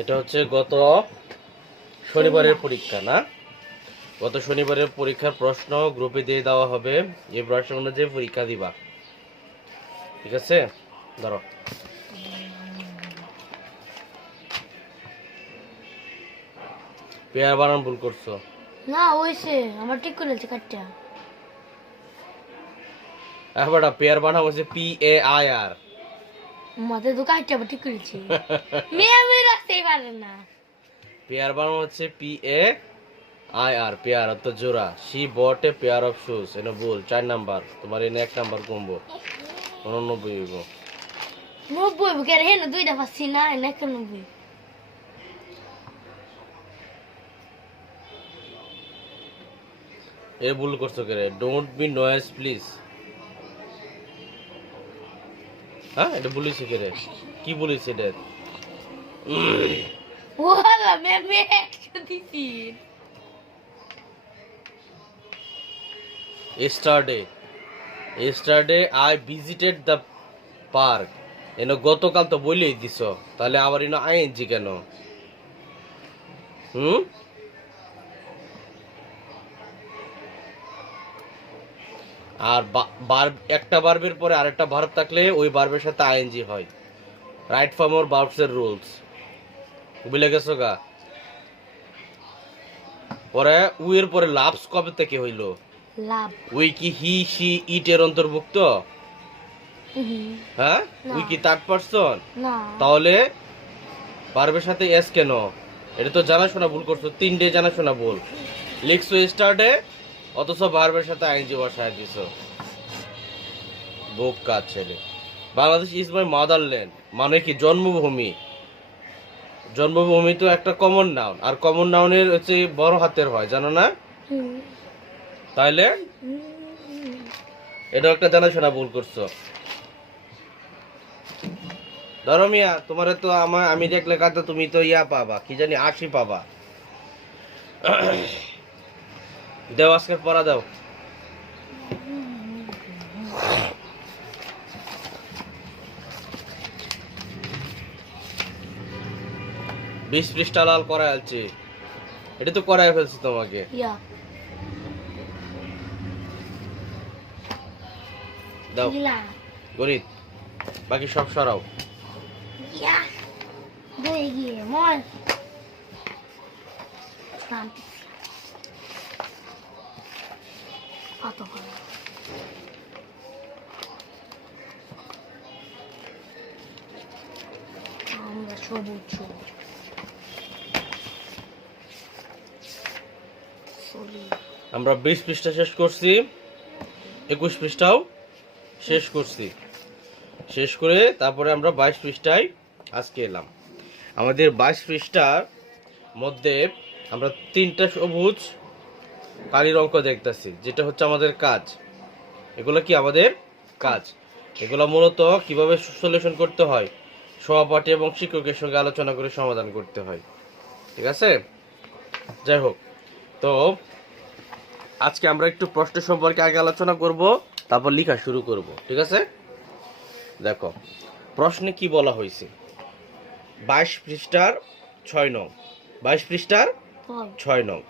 এটা হচ্ছে গত শনিবারের পরীক্ষা না, গত শনিবারের পরীক্ষার প্রশ্ন গ্রুপে দিয়ে দেওয়া হবে। এই প্রশ্ন অনুযায়ী পরীক্ষা দিবা, ঠিক আছে? ধরো পেয়ার বানান ভুল করছো না, ওইছে আমার ঠিক করেছে কাটটা। বেটা, পেয়ার বানান হচ্ছে PAIR। মাথায় তো কাটটা আবার ঠিক করেছি। মেয়ে মেয়ে রাখতেই পারে না। পেয়ার বানান হচ্ছে PAIR, পেয়ার অর্থ জোড়া। She bought a pair of shoes, এটা ভুল। 4 নাম্বার, তোমার এনে 1 নাম্বার কমবো, 89 হইব। 90 বুকে রে না, দুইটা পাচ্ছি না, এনে 91। এ ভুল করছো কে রে? Don't be noise please. হ্যাঁ, এটা বলিস কে রে? কি বলিস এটা? ওয়ালা মেয়ে মেয়ে একশো দিছি। Yesterday I visited the park. এনো গতকাল তো বলেই দিছ, তাহলে আবার এনো আইএনজি কেন? আর একটা ভার্বের পরে আরেকটা ভার্ব থাকলে ওই ভার্বের সাথে আইএনজি হয়। রাইট ফর্ম অর ভার্বস এর রুলস বুঝলে গেছো গা? পরে উই এর পরে লাভস কবে থেকে হইলো? লাভ উই কি হি সি ইট এর অন্তর্ভুক্ত? হ্যাঁ, উই কি থার্ড পারসন? না, তাহলে ভার্বের সাথে এস কেন? এটা তো জানাশোনা ভুল করছো, 3 ডে জানাশোনা ভুল লিখছো স্টারডে, অথচ ভার্বের সাথে আইএনজি বসায় দিছো। বোকা ছেলে। বাংলাদেশ ইজ মাই মাদারল্যান্ড মানে কি? জন্মভূমি। জন্মভূমি তো একটা কমন নাউন, আর কমন নাউনের হচ্ছে বড় হাতের হয়, জানো না? তাইলে এটা একটা জানাশোনা ভুল করছো। ধরো মিয়া, তোমার তো আমি দেখলে কাতে তুমি তো ইয়া পাবা, কি জানি 80 পাবা। দেও আজকের পড়া দাও। বিশ পৃষ্ঠা লাল করা আছে, এটা তো করাই ফেলছি তোমাকে। ইয়া দাও ইলা গণিত, বাকি সব সরাও। ইয়া দই গিয়ে মল শান্তি কত ভালো। আমরা সবুজ সবুজ আমরা 20 পৃষ্ঠা শেষ করছি, 21 পৃষ্ঠাও শেষ করছি। শেষ করে তারপরে আমরা 22 পৃষ্ঠায় আজকে এলাম। আমাদের 22 পৃষ্ঠার মধ্যে আমরা 3টা সবুজ কালির অঙ্ক দেখতেছি, যেটা হচ্ছে আমাদের কাজ। এগুলো কি আমাদের কাজ? এগুলো মূলত কিভাবে সলিউশন করতে হয়, সহপাঠী এবং শিক্ষকের সঙ্গে আলোচনা করে সমাধান করতে হয়, ঠিক আছে? যাই হোক, তো আজকে আমরা একটু প্রশ্ন সম্পর্কে আগে আলোচনা করব, তারপর লেখা শুরু করব, ঠিক আছে? দেখো প্রশ্নে কি বলা হয়েছে। 22 পৃষ্ঠার 6 নং, 22 পৃষ্ঠার 6 নং।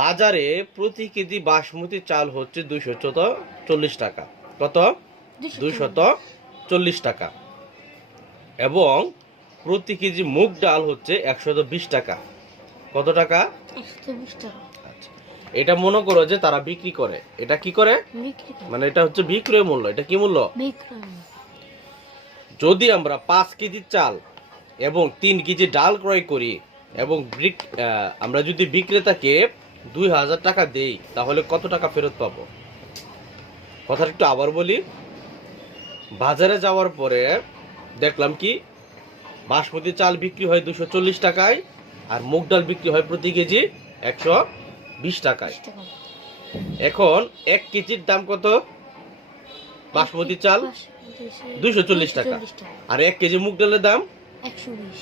বাজারে প্রতি কেজি বাসমতি চাল হচ্ছে 240 টাকা। কত? 240 টাকা। এবং প্রতি কেজি মুগ ডাল হচ্ছে 120 টাকা। কত টাকা? 120 টাকা। আচ্ছা, এটা মনে করো যে তারা বিক্রি করে। এটা কি করে? মানে এটা হচ্ছে বিক্রয় মূল্য। এটা কি মূল্য? বিক্রয়। যদি আমরা 5 কেজি চাল এবং 3 কেজি ডাল ক্রয় করি এবং আমরা যদি বিক্রেতাকে 2000 টাকা দেই, তাহলে কত টাকা ফেরত পাবো? কথাটা একটু আবার বলি। বাজারে যাওয়ার পরে দেখলাম কি বাসমতি চাল বিক্রি হয় 240 টাকায়, আর মুগ ডাল বিক্রি হয় প্রতি কেজি 120 টাকায়। এখন 1 কেজির দাম কত? বাসমতি চাল 240 টাকা, আর 1 কেজি মুগ ডালের দাম 120।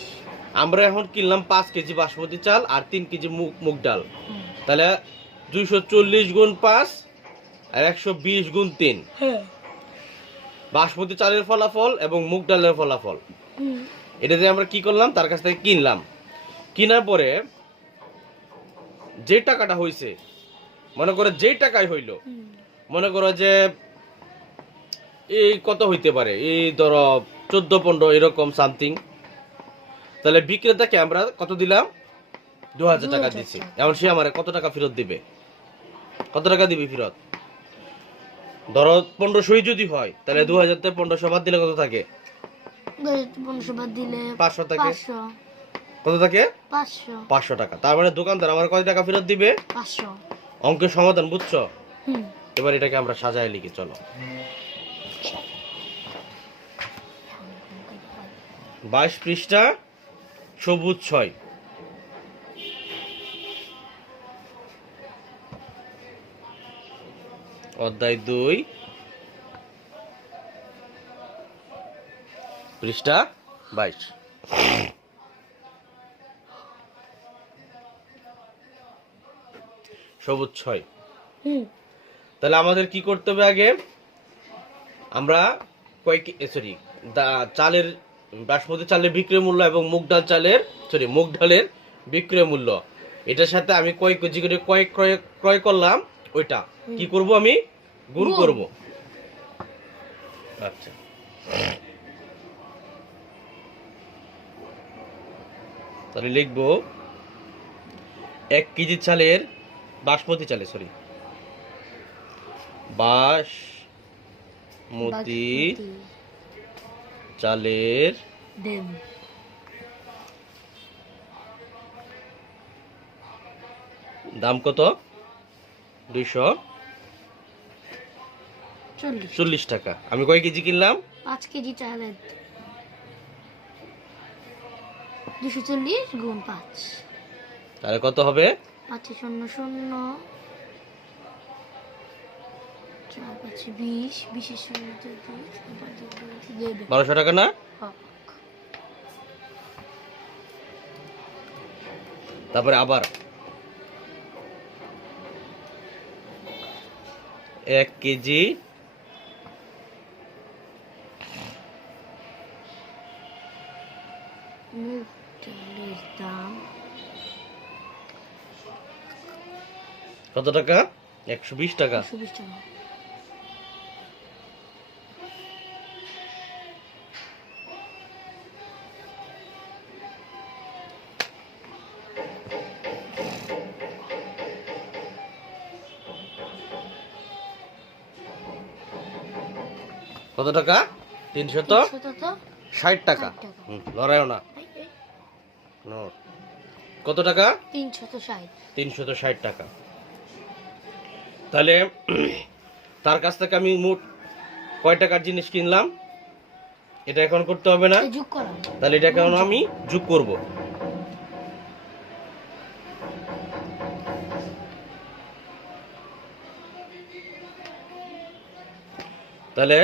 আমরা এখন কিনলাম 5 কেজি বাসমতি চাল আর 3 কেজি মুগ ডাল, তাহলে 240 গুণ 5 আর 120 গুণ 3, বাসমতি চালের ফলাফল এবং মুগ ডালের ফলাফল। এটা দিয়ে আমরা কি করলাম, তার কাছ থেকে কিনলাম। কেনার পরে যে টাকাটা হইছে, মনে করো যেই টাকাই হইলো, মনে করো যে এই কত হইতে পারে, এই ধরো 14-15 এরকম সামথিং। তাহলে বিক্রেতাকে আমরা কত দিলাম, 2000 টাকা দিচ্ছি। এখন সে আমার কত টাকা ফেরত দিবে, কত টাকা দিবি ফেরত? ধরো 1500 যদি হয়, তাহলে 2000 থেকে 1500 বাদ দিলে কত থাকে? 1500 বাদ দিলে 500 থাকে। 500। কত থাকে? 500। 500 টাকা। তার মানে দোকানদার আমার কত টাকা ফেরত দিবে? 500। অঙ্কের সমাধান বুঝছো? হুম। এবার এটাকে আমরা সাজায় লিখি, চলো। 22 পৃষ্ঠা, সবুজ 6। অধ্যায় 2, পৃষ্ঠা 22। সবুজ 6। হুম। তাহলে আমাদের কি করতে হবে আগে? আমরা চালের, বাসমতি চালের বিক্রয় মূল্য এবং মুগ ডালের বিক্রয় মূল্য, এটার সাথে আমি কয় কেজি করে ক্রয় করলাম, ওইটা কি করব, আমি গুণ করব। আচ্ছা, তাহলে লিখবো 1 কেজি চালের, বাসমতি চালের দেন দাম কত? 240 টাকা। আমি কয় কেজি কিনলাম? 5 কেজি চালের 240 গুণ 5, তাহলে কত হবে? 5 0 0 4 5 20, 20 এর সঙ্গে 1200 টাকা না? তারপরে আবার 1 কেজি মুগ ডালের দাম কত টাকা? 120 টাকা। 120 টাকা। কত টাকা? 360 টাকা। লড়াইও না। কত টাকা? 360 টাকা। তাহলে তার কাছ থেকে আমি মোট কয় টাকার জিনিস কিনলাম, এটা এখন করতে হবে না? যোগ করা। তাহলে এটা এখন আমি যোগ করব। তাহলে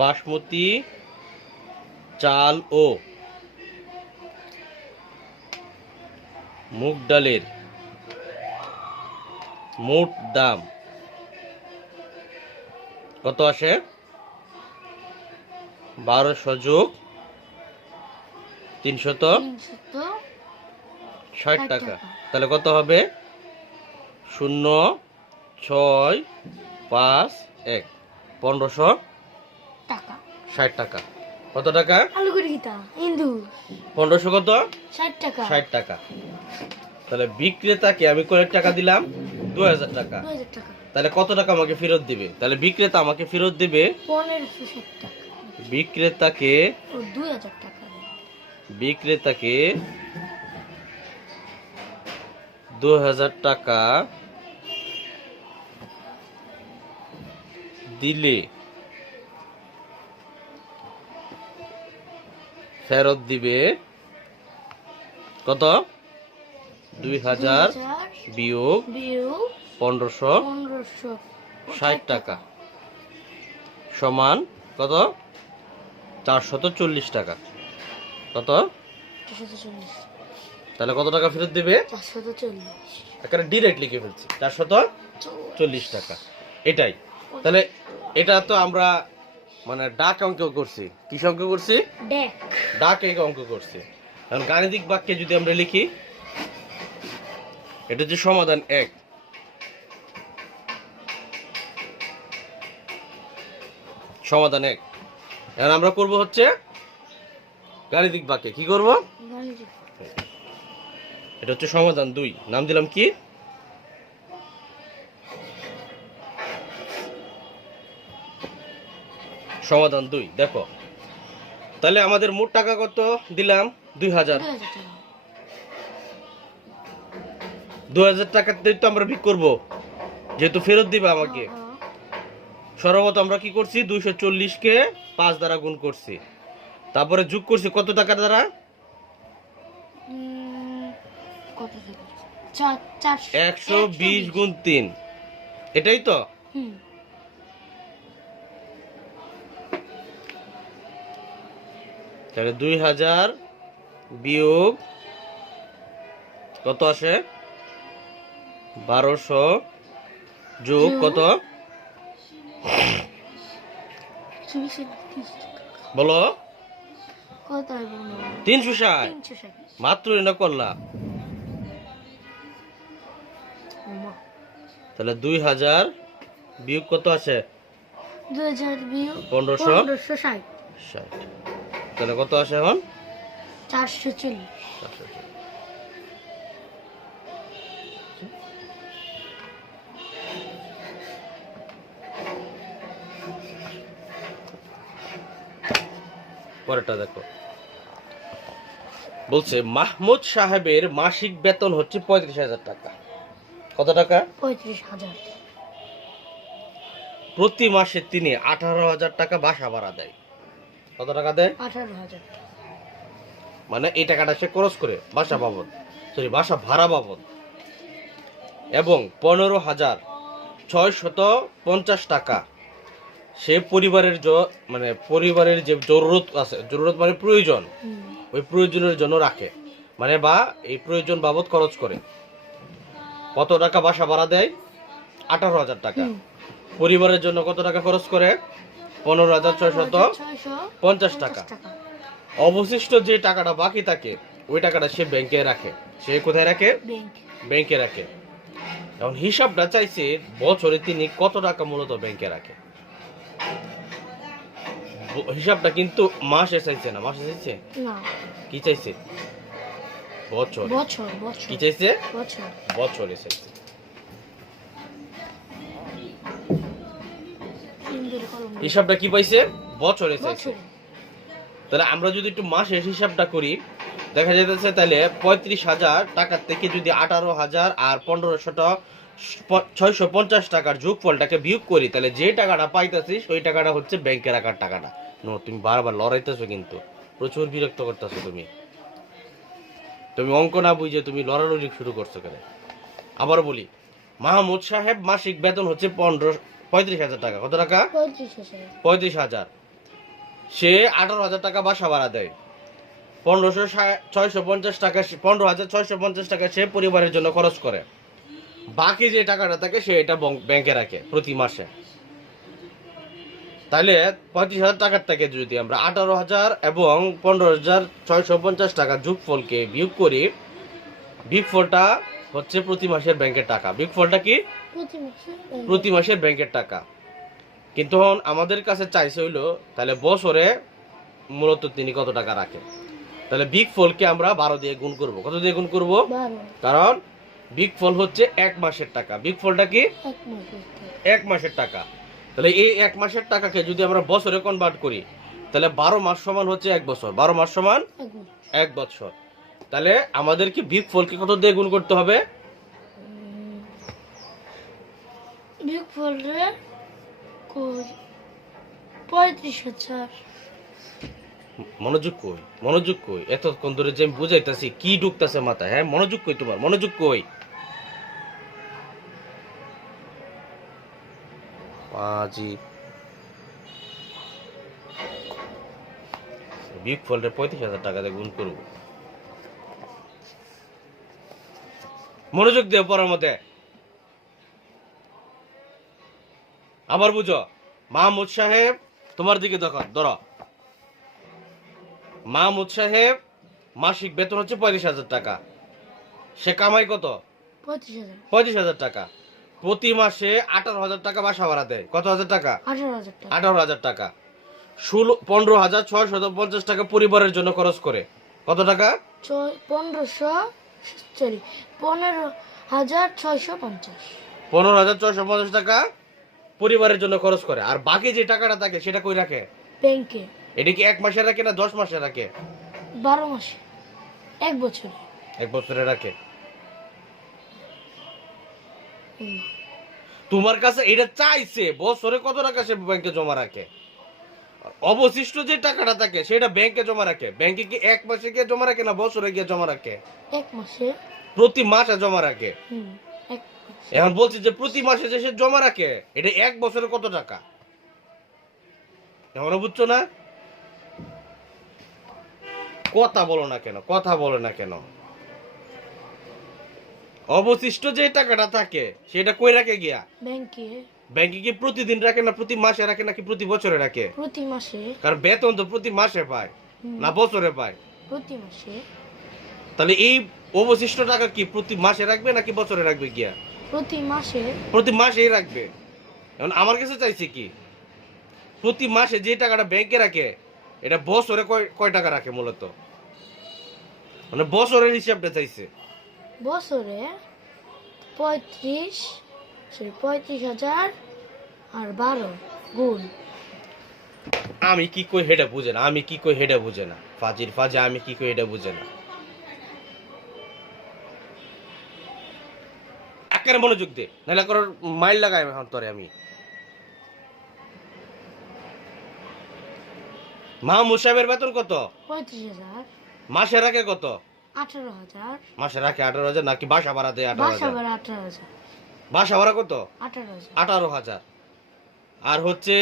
বাসমতি চাল ও মুগ ডালের মোট দাম কত আসে? 1200 যোগ 360 টাকা। তাহলে কত হবে? 0,651 1560 টাকা। কত টাকা? 1500 কত? 60 টাকা। তাহলে বিক্রেতাকে আমি কত টাকা দিলাম? 2000 টাকা। তাহলে কত টাকা আমাকে ফেরত দিবে? তাহলে বিক্রেতা আমাকে ফেরত দিবে 1560 টাকা। বিক্রেতাকে 2000 টাকা। 2000 টাকা দিলে ফেরত দিবে কত? 2000 বিয়োগ 1560 টাকা সমান কত? 440 টাকা। কত? তাহলে কত টাকা ফেরত দিবে? 440। এখানে ডিরেক্ট লিখে ফেলছি 440 টাকা। এটাই। তাহলে এটা তো আমরা মানে ডাক অঙ্ক করছি। কি অঙ্ক করছি? ডেক। ডাক অঙ্ক করছি। কারণ গাণিতিক বাক্যে যদি আমরা লিখি, এটা হচ্ছে সমাধান 1। সমাধান 1। এখন আমরা করব হচ্ছে গাণিতিক বাক্যে কি করব? এটা হচ্ছে সমাধান 2। নাম দিলাম কি? সমাধান 2। দেখো তাহলে আমাদের মোট টাকা কত দিলাম? 2000। 2000 টাকাতে তো আমরা বিক করব, যেহেতু ফেরত দিবা আমাকে। সর্বপ্রথম আমরা কি করছি? 240 কে 5 দ্বারা গুণ করছি, তারপরে যোগ করছি কত টাকা দ্বারা? কত টাকা? 120 গুণ 3। এটাই তো। তাহলে 2000 বিয়োগ কত আসে? 1200 যোগ কত? বলো। কত? 360। মাত্র না করলা। তাহলে 2000 বিয়োগ কত আসে? 2000 বিয়োগ 1560। তাহলে কত আসে এখন? 440। পরেরটা দেখো, বলছে মাহমুদ সাহেবের মাসিক বেতন হচ্ছে 35,000 টাকা। কত টাকা? 35,000। প্রতি মাসে তিনি 18,000 টাকা বাসা ভাড়া দেয়। কত টাকা দেয়? 18,000। মানে এই টাকাটা সে খরচ করে বাসা বাবদ, বাসা ভাড়া বাবদ। এবং 15,650 টাকা সে পরিবারের পরিবারের যে জরুরত আছে, জরুরত মানে প্রয়োজন, ওই প্রয়োজনের জন্য রাখে, মানে বা এই প্রয়োজন বাবদ খরচ করে। কত টাকা বাসা ভাড়া দেয়? 18,000 টাকা। পরিবারের জন্য কত টাকা খরচ করে? 15,650 টাকা। অবশিষ্ট যে টাকাটা বাকি থাকে ওই টাকাটা সে ব্যাংকে রাখে। সে কোথায় রাখে? ব্যাংকে রাখে। এখন হিসাবটা চাইছে বছরে তিনি কত টাকা মূলত ব্যাংকে রাখে। হিসাবটা কিন্তু মাসে চাইছে না। মাসে চাইছে না, কি চাইছে? বছর। কি চাইছে? বছরে চাইছে। হিসাবটা কি পাইছে? বছরে চাইছে। তাহলে আমরা যদি একটু মাসের হিসাবটা করি, দেখা যাইতেছে তাহলে 35,000 টাকার থেকে যদি 18,000 আর 15,650 টাকার যোগফলটাকে বিয়োগ করি, তাহলে যে টাকাটা পাইতেছি ওই টাকাটা হচ্ছে ব্যাংকে রাখার টাকাটা। তুমি বারবার লড়াইতেছো, কিন্তু প্রচুর বিরক্ত করতেছো। তুমি অঙ্ক না বুঝে তুমি লড়ালড়ি শুরু করছো কেন? আবার বলি, মাহমুদ সাহেব মাসিক বেতন হচ্ছে 35,000 টাকা। কত টাকা? 35,000। সে 18,000 টাকা বাসা ভাড়া দেয়। 15,650 টাকা 15,650 টাকা সে পরিবারের জন্য খরচ করে। বাকি যে টাকাটা থাকে সে এটা ব্যাংকে রাখে প্রতি মাসে। তাহলে 35,000 টাকার থেকে যদি আমরা 18,000 এবং 15,650 টাকা যোগফলকে বিয়োগ করি, বিয়োগফলটা হচ্ছে প্রতি মাসের ব্যাংকের টাকা। বিয়োগফলটা কি? প্রতি মাসের ব্যাংকের টাকা। কিন্তু আমাদের কাছে চাইছে হইলো তাহলে বছরে মূলত তিনি কত টাকা রাখে। তাহলে বিয়োগফলকে আমরা 12 দিয়ে গুণ করব। কত দিয়ে গুণ করব? 12। কারণ বিয়োগফল হচ্ছে 1 মাসের টাকা। বিয়োগফলটা কি? 1 মাসের টাকা। তাহলে এই 1 মাসের টাকাকে যদি আমরা বছরে কনভার্ট করি, তাহলে 12 মাস সমান হচ্ছে 1 বছর। 12 মাস সমান 1 বছর। তাহলে আমাদেরকে বিয়োগফলকে কত দিয়ে গুণ করতে হবে? বিয়োগফলরে 35,000। মনোযোগ কই এতক্ষণ ধরে যে আমি বুঝাইতাছি, কি ঢুকতাছে মাথায়? হ্যাঁ, মনোযোগ কই তোমার? মনোযোগ কই? বিয়োগফলটা 35,000 টাকা দিয়ে গুণ করব। মনোযোগ দিয়ে পড়ার মধ্যে। আবার বুঝো, মাহমুদ সাহেব তোমার দিকে ধরো। মাহমুদ সাহেব মাসিক বেতন হচ্ছে 35,000 টাকা। সে কামাই কত? 35,000। 35,000 টাকা। প্রতি মাসে 18,000 টাকা বাসা ভাড়া দেয়। কত হাজার টাকা? 18,000 টাকা। 18,000 টাকা। 15,650 টাকা পরিবারের জন্য খরচ করে। কত টাকা? 15,650। 15,650 টাকা পরিবারের জন্য খরচ করে। আর বাকি যে টাকাটা থাকে সেটা কই রাখে? ব্যাংকে। এটা কি 1 মাসে রাখে না 10 মাসে রাখে? 12 মাসে, 1 বছরে। 1 বছরে রাখে। হুম। তোমার কাছে এটা চাইছে বছরে কত টাকা সে ব্যাংকে জমা রাখে। অবশিষ্ট যে টাকাটা থাকে সেটা ব্যাংকে জমা রাখে। ব্যাংকে কি 1 মাসে গিয়ে জমা রাখে না বছরে গিয়ে জমা রাখে? 1 মাসে। প্রতি মাসে জমা রাখে। 1 মাসে। এখন বলছি যে প্রতি মাসে যে সে জমা রাখে এটা 1 বছরে কত টাকা? এখনো বুঝছো না? কথা বলো না কেন? কথা বলো না কেন? অবশিষ্ট যে টাকাটা থাকে সেটা কই রাখে গিয়া? ব্যাংকে। ব্যাংকে কি প্রতিদিন রাখে না প্রতি মাসে রাখে নাকি প্রতি বছরে রাখে? প্রতি মাসে। কারণ বেতন তো প্রতি মাসে পায় না বছরে পায়। প্রতি মাসে। তাহলে এই অবশিষ্ট টাকা কি প্রতি মাসে রাখবে নাকি বছরে রাখবে গিয়া? প্রতি মাসে। প্রতি মাসেই রাখবে। এখন আমার কাছে চাইছে কি প্রতি মাসে যে টাকাটা ব্যাংকে রাখে এটা বছরে কয় টাকা রাখে মূলত, মানে বছরের হিসাবটা চাইছে। বছরে 35,000 আর 12 গুণ। আমি কি কই হেডা বুঝে না, আমি কি কই হেডা বুঝে না, ফাজে আমি কি কই হেডা বুঝে না। একেবারে মনোযোগ দে, নাহলে করার মাইল লাগাই এখন তোরে আমি। মাহমুদ সাহেবের বেতন কত? 35,000। মাসে রাখে কত? 18,000। মাসে রাখে 18,000 নাকি বাসা ভাড়া দেয় বাসা 18,000? ভাড়া 18,000। বাসা ভাড়া কত? 18,000। 18,000। আর হচ্ছে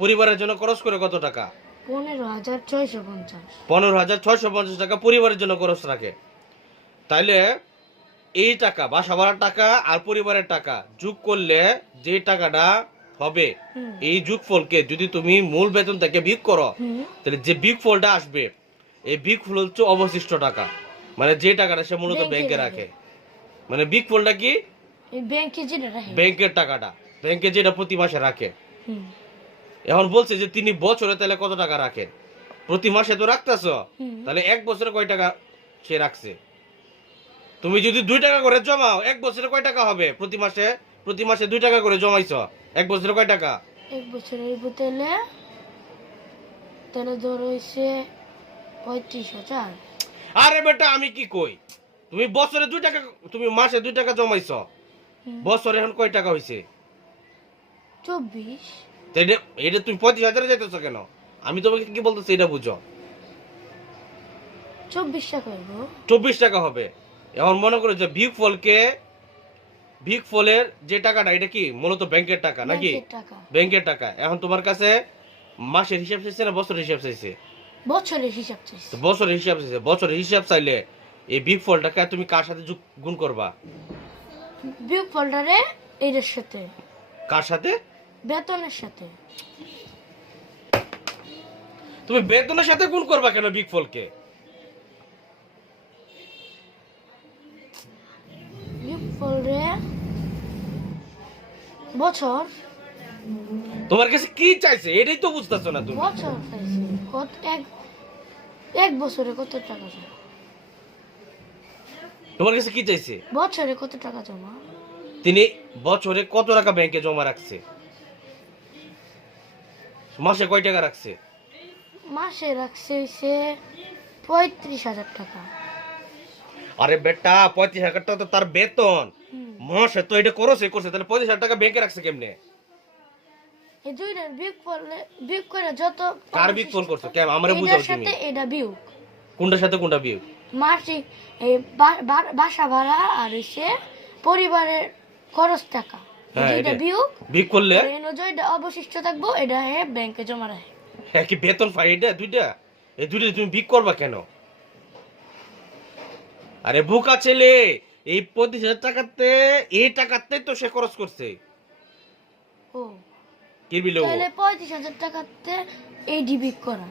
পরিবারের জন্য খরচ করে কত টাকা? 15,650। 15,650 টাকা পরিবারের জন্য খরচ রাখে। তাইলে এই টাকা বাসা ভাড়ার টাকা আর পরিবারের টাকা যোগ করলে যে টাকাটা হবে এই যোগফলকে যদি তুমি মূল বেতন থেকে বিয়োগ করো তাহলে যে বিয়োগফলটা আসবে এই বিয়োগফল হচ্ছে অবশিষ্ট টাকা, মানে যে টাকাটা সে মূলত ব্যাংকে রাখে। মানে বিয়োগফলটা কি? এই ব্যাংকে যেটা রাখে। ব্যাংকের টাকাটা ব্যাংকে যেটা প্রতি মাসে রাখে। এখন বলছে যে তিনি বছরে তাহলে কত টাকা রাখেন? প্রতি মাসে তো রাখতেছ, তাহলে 1 বছরে কয় টাকা সে রাখছে? তুমি যদি 2 টাকা করে জমাও 1 বছরে কয় টাকা হবে? প্রতি মাসে 2 টাকা করে জমাইছ, 1 বছরে কয় টাকা? 1 বছরে বোতলে তাহলে ধর হইছে 35,000। আরে বেটা আমি কি কই, তুমি বছরে 2 টাকা, তুমি মাসে 2 টাকা জমাইছ, বছরে এখন কয় টাকা হইছে? 24। এটা তুমি 35,000 যাইতেছ কেন? আমি তোমাকে কি বলতেছি এটা বুঝো। 24 টাকা হইব। 24 টাকা হবে। এখন মনে করো যে বিগ ফলের যে টাকাটা এটা কি মূলত ব্যাংকের টাকা নাকি? ব্যাংকের টাকা। ব্যাংকের টাকা। এখন তোমার কাছে মাসের হিসাব চাইছে না বছরের হিসাব চাইছে? বছরের হিসাব চাইছে। তো বছরের হিসাব চাইছে। বছরের হিসাব চাইলে এই বিগ ফলটাকে তুমি কার সাথে গুণ করবা? বিগ ফোল্ডারে এর সাথে। কার সাথে? বেতনের সাথে। তুমি বেতনের সাথে গুণ করবা কেন বিগ ফলকে? বিগ ফোল্ডে বছর। তোমার কাছে কি চাইছে এটাই তো বুঝতেছো না তুমি। বছর চাইছে। এক বছরে কত টাকা জমা? তোমার কাছে কি চাইছে? বছরে কত টাকা জমা? তিনি বছরে কত টাকা ব্যাংকে জমা রাখছে? মাসে কয় টাকা রাখছে? মাসে রাখছে হইছে 35,000 টাকা। আরে বেটা 35,000 টাকা তো তার বেতন, মাসে তো এটা করছে তাহলে 35,000 টাকা ব্যাংকে রাখছে কেমনে? এই দুইটার বিয়োগ করে যত কার বিগ ফোন করছো কেন আমারে বুঝাও এটার তুমি। সাথে এটা বিয়োগ। কোনটার সাথে কোনটা বিয়োগ? মাসিক এই বাসা ভাড়া আর হইছে পরিবারের খরচ টাকা। হ্যাঁ, এটা এটা বিয়োগ বিয়োগ করলে যেটা অবশিষ্ট থাকবো এটা ব্যাংকে জমা রাখে। হ্যাঁ কি বেতন পাই এটা দুইটা? এই দুইটা তুমি বিয়োগ করবা কেন? আরে বোকা ছেলে, এই 25,000 টাকাতে এই টাকাতে তো সে খরচ করছে। ও কি বিলো তাহলে 35,000 টাকাতে এই ডিবিক করা।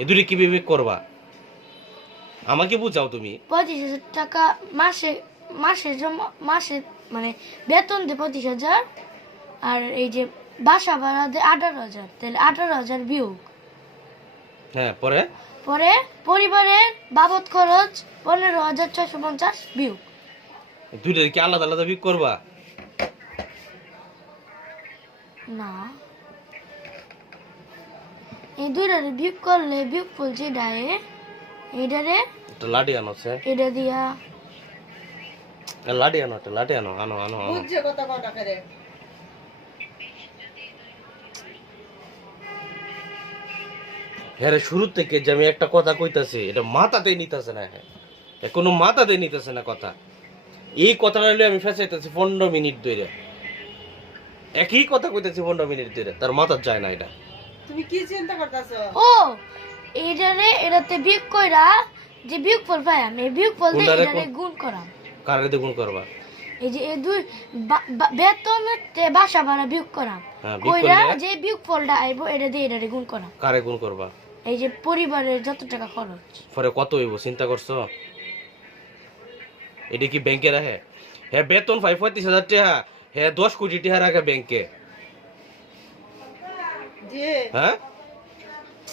এ দুটি কিভাবে করবা আমাকে বুঝাও তুমি। 35,000 টাকা মাসে মাসে জমা মাসে মানে বেতন দে 25,000, আর এই যে বাসা ভাড়া দে 18,000, তাহলে 18,000 বিয়োগ। হ্যাঁ পরে পরে পরিবারের বাবদ খরচ 15,650 বিয়োগ। দুইটা কি আলাদা আলাদা বিক করবা? না, এই দুইটারে বিয়োগ করলে বিয়োগ ফল যেটারে এইটারে একটা লাঠি আনো সে এটা দিয়া লাঠি আনো, একটা লাঠি আনো, আনো আনো আনো। বুঝছে কথা কটা করে। হ্যাঁ রে, শুরু থেকে যে আমি একটা কথা কইতাছি এটা মাথাতেই নিতেছে না। হ্যাঁ এ কোনো মাথাতেই নিতেছে না কথা। এই কথাটা হইলে আমি ফেসাইতেছি 15 মিনিট ধরে, একই কথা কইতেছি 15 মিনিট ধরে, তার মাথার যায় না এটা। তুমি কি চিন্তা করতেছো? ও এইটারে এটাতে বিয়োগ কইরা যে বিয়োগ ফল পাই আমি এই বিয়োগ ফল দিয়ে কোনটারে এটারে গুণ করা। কারে দেখুন করবা? এই যে এই দুই বেতনেতে বাসা ভাড়া বিয়োগ করা, হ্যাঁ, বিয়োগ কইরা করলে? যে বিয়োগ ফলটা আইবো এটা দিয়ে এটারে গুণ করা। কারে গুণ করবা? এই যে পরিবারের যত টাকা খরচ। পরে কত হইব চিন্তা করছো? এটা কি ব্যাংকে রাখে? হ্যাঁ বেতন 35,000 টাকা, হ্যাঁ 10 কোটি টাকা রাখে ব্যাংকে। যে হ্যাঁ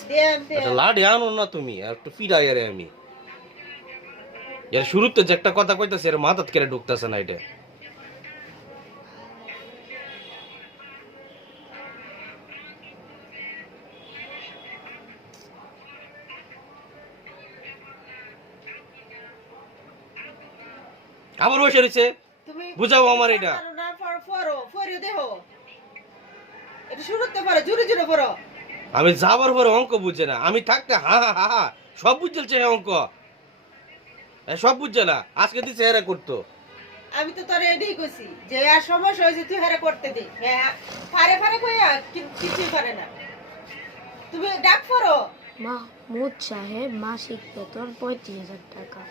দেন একটা লাঠি আনো না তুমি, আর একটু ফিরাই আরে আমি। এর শুরুতে যে একটা কথা কইতাছি এর মাথাত কেড়ে ঢুকতেছে না এটা। আবার বসে রয়েছে, তুমি বুঝাও আমার এটা। পারো না ফরো দেখো। এটা শুরুতে পারো, জোরে জোরে পড়ো। আমি যাবার পরে অঙ্ক বুঝে না, আমি থাকতে হা হা হা হা সব বুঝছে অঙ্ক, সব বুঝছে না। আজকে দিছে এরা করতো। আমি তো তোর এটাই কইছি যে আর সমস্যা হয়েছে তুই হেরে করতে দে। হ্যাঁ ফারে ফারে কইয়া কিছুই পারে না। তুমি ডাক পড়ো। মাহমুদ সাহেব মাসিক বেতন 35,000 টাকা।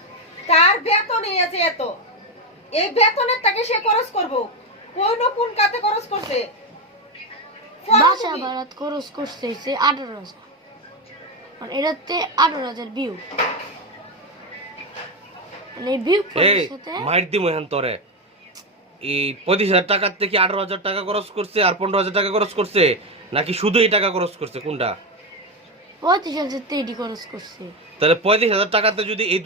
তার বেতনই আছে এত, এই বেতনের টাকা সে খরচ করবো কোন না কোন কাতে খরচ করছে। বাসা ভাড়া খরচ করছে হচ্ছে 18,000, আর এটাতে 18,000 বিয়োগ। মানে এই বিয়োগ এই ফলের সাথে মাইর দিম এখন তোরে। এই 25,000 টাকার থেকে 18,000 টাকা খরচ করছে আর 15,000 টাকা খরচ করছে, নাকি শুধু এই টাকা খরচ করছে, কোনটা? 35,000 এটি খরচ করছে। তাহলে 35,000 টাকাতে যদি এই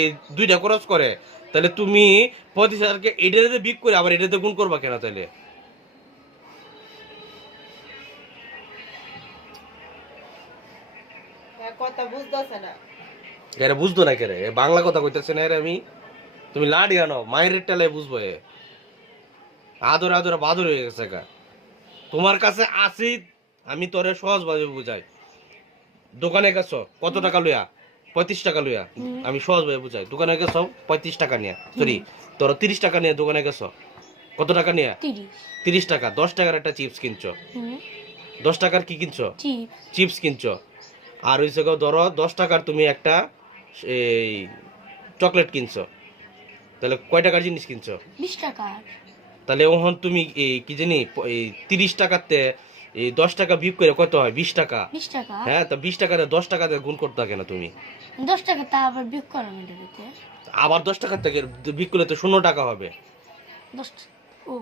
এই দুইটা খরচ করে, তাহলে তুমি 35,000কে এটাতে বিক করে আবার এটাতে গুণ করবা কেন তাহলে? কথা বুঝতেছে না। এরা বুঝতো না কেরে, এ বাংলা কথা কইতেছে না এর আমি। তুমি লাড়ি আনো, মায়ের টেলে বুঝবো। এ আদরে আদরে বাদর হয়ে গেছে গা। তোমার কাছে আসি আমি তোরে সহজভাবে বুঝাই। দোকানে গেছো কত টাকা লইয়া? 35 টাকা লইয়া। আমি সহজভাবে বুঝাই। দোকানে গেছো 35 টাকা নিয়ে, সরি তোর 30 টাকা নিয়ে দোকানে গেছো। কত টাকা নিয়ে? 30। 30 টাকা। 10 টাকার একটা চিপস কিনছো। 10 টাকার কি কিনছো? চিপস কিনছো। আর ওই জায়গায় ধরো 10 টাকার তুমি একটা এই চকলেট কিনছো। তাহলে কয় টাকার জিনিস কিনছো? 20 টাকা। তাহলে ওহন তুমি এই কি জানি এই 30 টাকাতে এই 10 টাকা বিয়োগ করে কত হয়? 20 টাকা। 20 টাকা। হ্যাঁ, তা 20 টাকাতে 10 টাকাতে গুণ করতে কেন তুমি? 10 টাকা তা আবার বিয়োগ করা মেটাতে। আবার 10 টাকা থেকে বিয়োগ করলে তো 0 টাকা হবে। 10 ও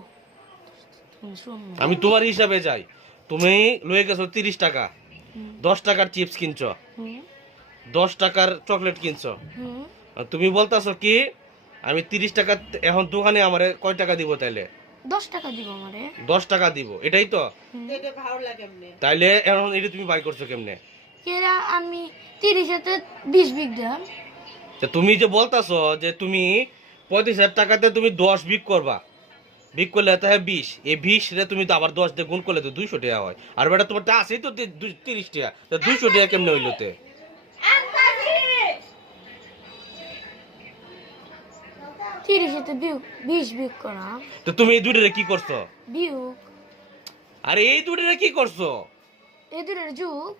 তুমি শুনো। আমি তোমার হিসাবে যাই। তুমি লয়ে গেছো 30 টাকা, 10 টাকার চিপস কিনছো, 10 টাকার চকলেট কিনছো। আর তুমি বলতাছো কি আমি 30 টাকা এখন দোকানে আমারে কয় টাকা দিব তাইলে? 10 টাকা দিব আমারে। 10 টাকা দিব, এটাই তো? এটা ভালো লাগে এমনি। তাইলে এখন এটা তুমি বাই করছো কেমনে? কেরা আমি 30 এতে 20 বিগ দাম। তা তুমি যে বলতাছো যে তুমি 35,000 টাকাতে তুমি 10 বিক করবা, বিক করলে তো হ্যাঁ 20, এই 20 রে তুমি তো আবার 10 দিয়ে গুণ করলে তো 200 টাকা হয়। আর বেটা তোমার টা আছেই তো 30 টাকা, তা 200 টাকা কেমনে হইলো তে? 30 এতে বিয়োগ 20 বিয়োগ করা তো তুমি এই দুইটারে কি করছো? বিয়োগ। আরে এই দুইটারে কি করছো? এই দুটোর যোগ।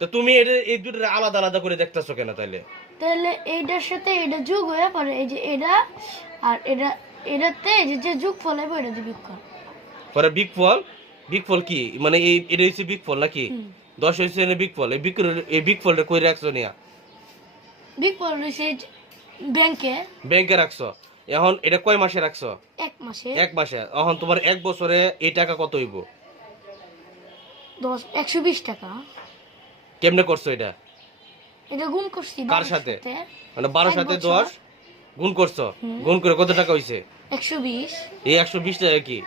তো তুমি এই দুটো আলাদা আলাদা করে দেখতেছো কেন তাইলে? তাহলে এইটার সাথে এটা যোগ হয়ে পরে এই যে এটা আর এটাতে এই যে যোগ ফল হবে এটা দিয়ে বিয়োগ কর। পরে বিগ ফল কি মানে এটা হচ্ছে বিগ ফল নাকি? 10 হচ্ছে বিগ ফল। এই বিগ ফলটা কই রাখছো নিয়া? বিগ ফল হইছে ব্যাংকে রাখছো। এখন এটা কয় মাসে রাখছো? 1 মাসে। 1 মাসে। এখন তোমার 1 বছরে এই টাকা কত হইব? 120 টাকা। কেমনে করছো এটা? এটা গুণ করছি কার 12 সাথে? সাথে। মানে 12 এক সাথে বছর। 10 গুণ করছো। গুণ করে কত টাকা হইছে? 120। এই 120 টাকা কি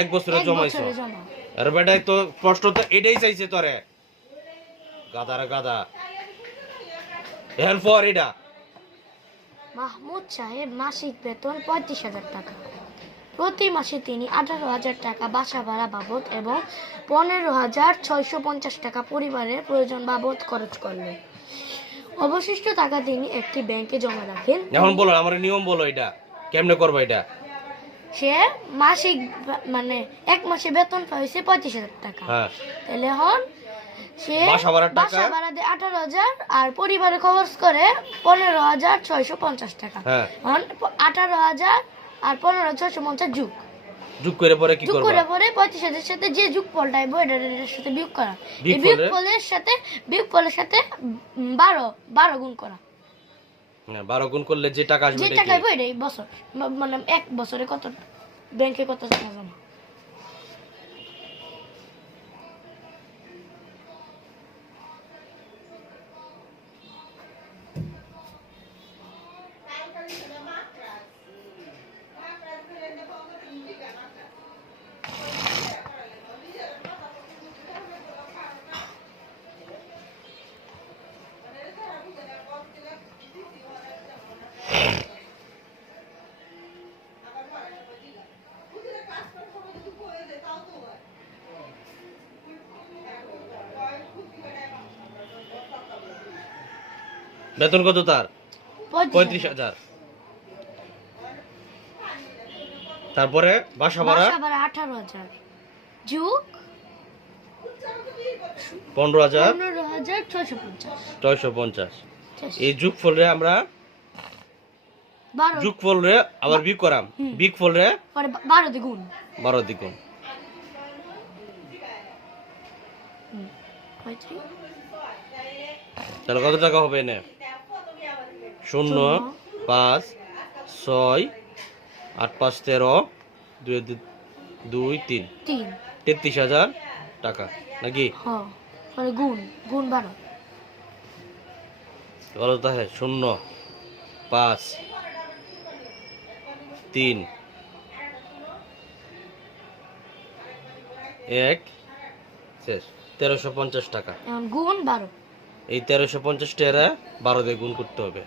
1 বছরে 1 জমাইছো? বছরে জমা। আরে বেটা তো প্রশ্ন তো এটাই চাইছে তোরে। গাদা। এখন ফর এটা মাহমুদ সাহেব মাসিক বেতন 35,000 টাকা। প্রতি মাসে তিনি 18,000 টাকা বাসা ভাড়া বাবদ এবং 15,650 টাকা পরিবারের প্রয়োজন বাবদ খরচ করলেন। অবশিষ্ট টাকা তিনি একটি ব্যাংকে জমা রাখেন। এখন বলো আমার নিয়ম বলো এটা কেমনে করবো এটা? সে মাসিক মানে 1 মাসে বেতন পাইছে 35,000 টাকা। হ্যাঁ তাহলে এখন সে বাসা ভাড়ার টাকা? বাসা ভাড়া দিয়ে 18,000 আর পরিবারে খরচ করে 15,650 টাকা। হ্যাঁ। এখন 18,000 আর 15,650 যোগ করে পরে কি যোগ করবো? করে পরে 35,000 সাথে যে যোগ ফলটা আইবো এটার সাথে বিয়োগ করা। এই বিয়োগ বিয়োগ ফলের সাথে 12 গুণ করা। হ্যাঁ 12 গুণ করলে যে টাকা আসবে যে এটা টাকা কি? আইবো এটাই বছর মানে 1 বছরে কত ব্যাংকে কত টাকা জমা। বেতন কত তার? 35,000। 35,000। তারপরে বাসা ভাড়া বাসা ভাড়া 18,000 যোগ 15,000 15,650। 650। এই যোগ ফলরে আমরা 12 যোগ ফলরে আবার বিয়োগ করাম। বিগ ফলরে পরে 12 দিয়ে গুণ। 12 দ্বিগুণ। 35 তাহলে কত টাকা হবে এনে? 0 5 6 8 5 13 2 2 3 33,000 টাকা নাকি? হ্যাঁ পরে গুণ 12। বলো তাহলে 0 5 3 1 শেষ 1350 টাকা। এখন গুণ 12। এই 1350 টাকা 12 দিয়ে গুণ করতে হবে।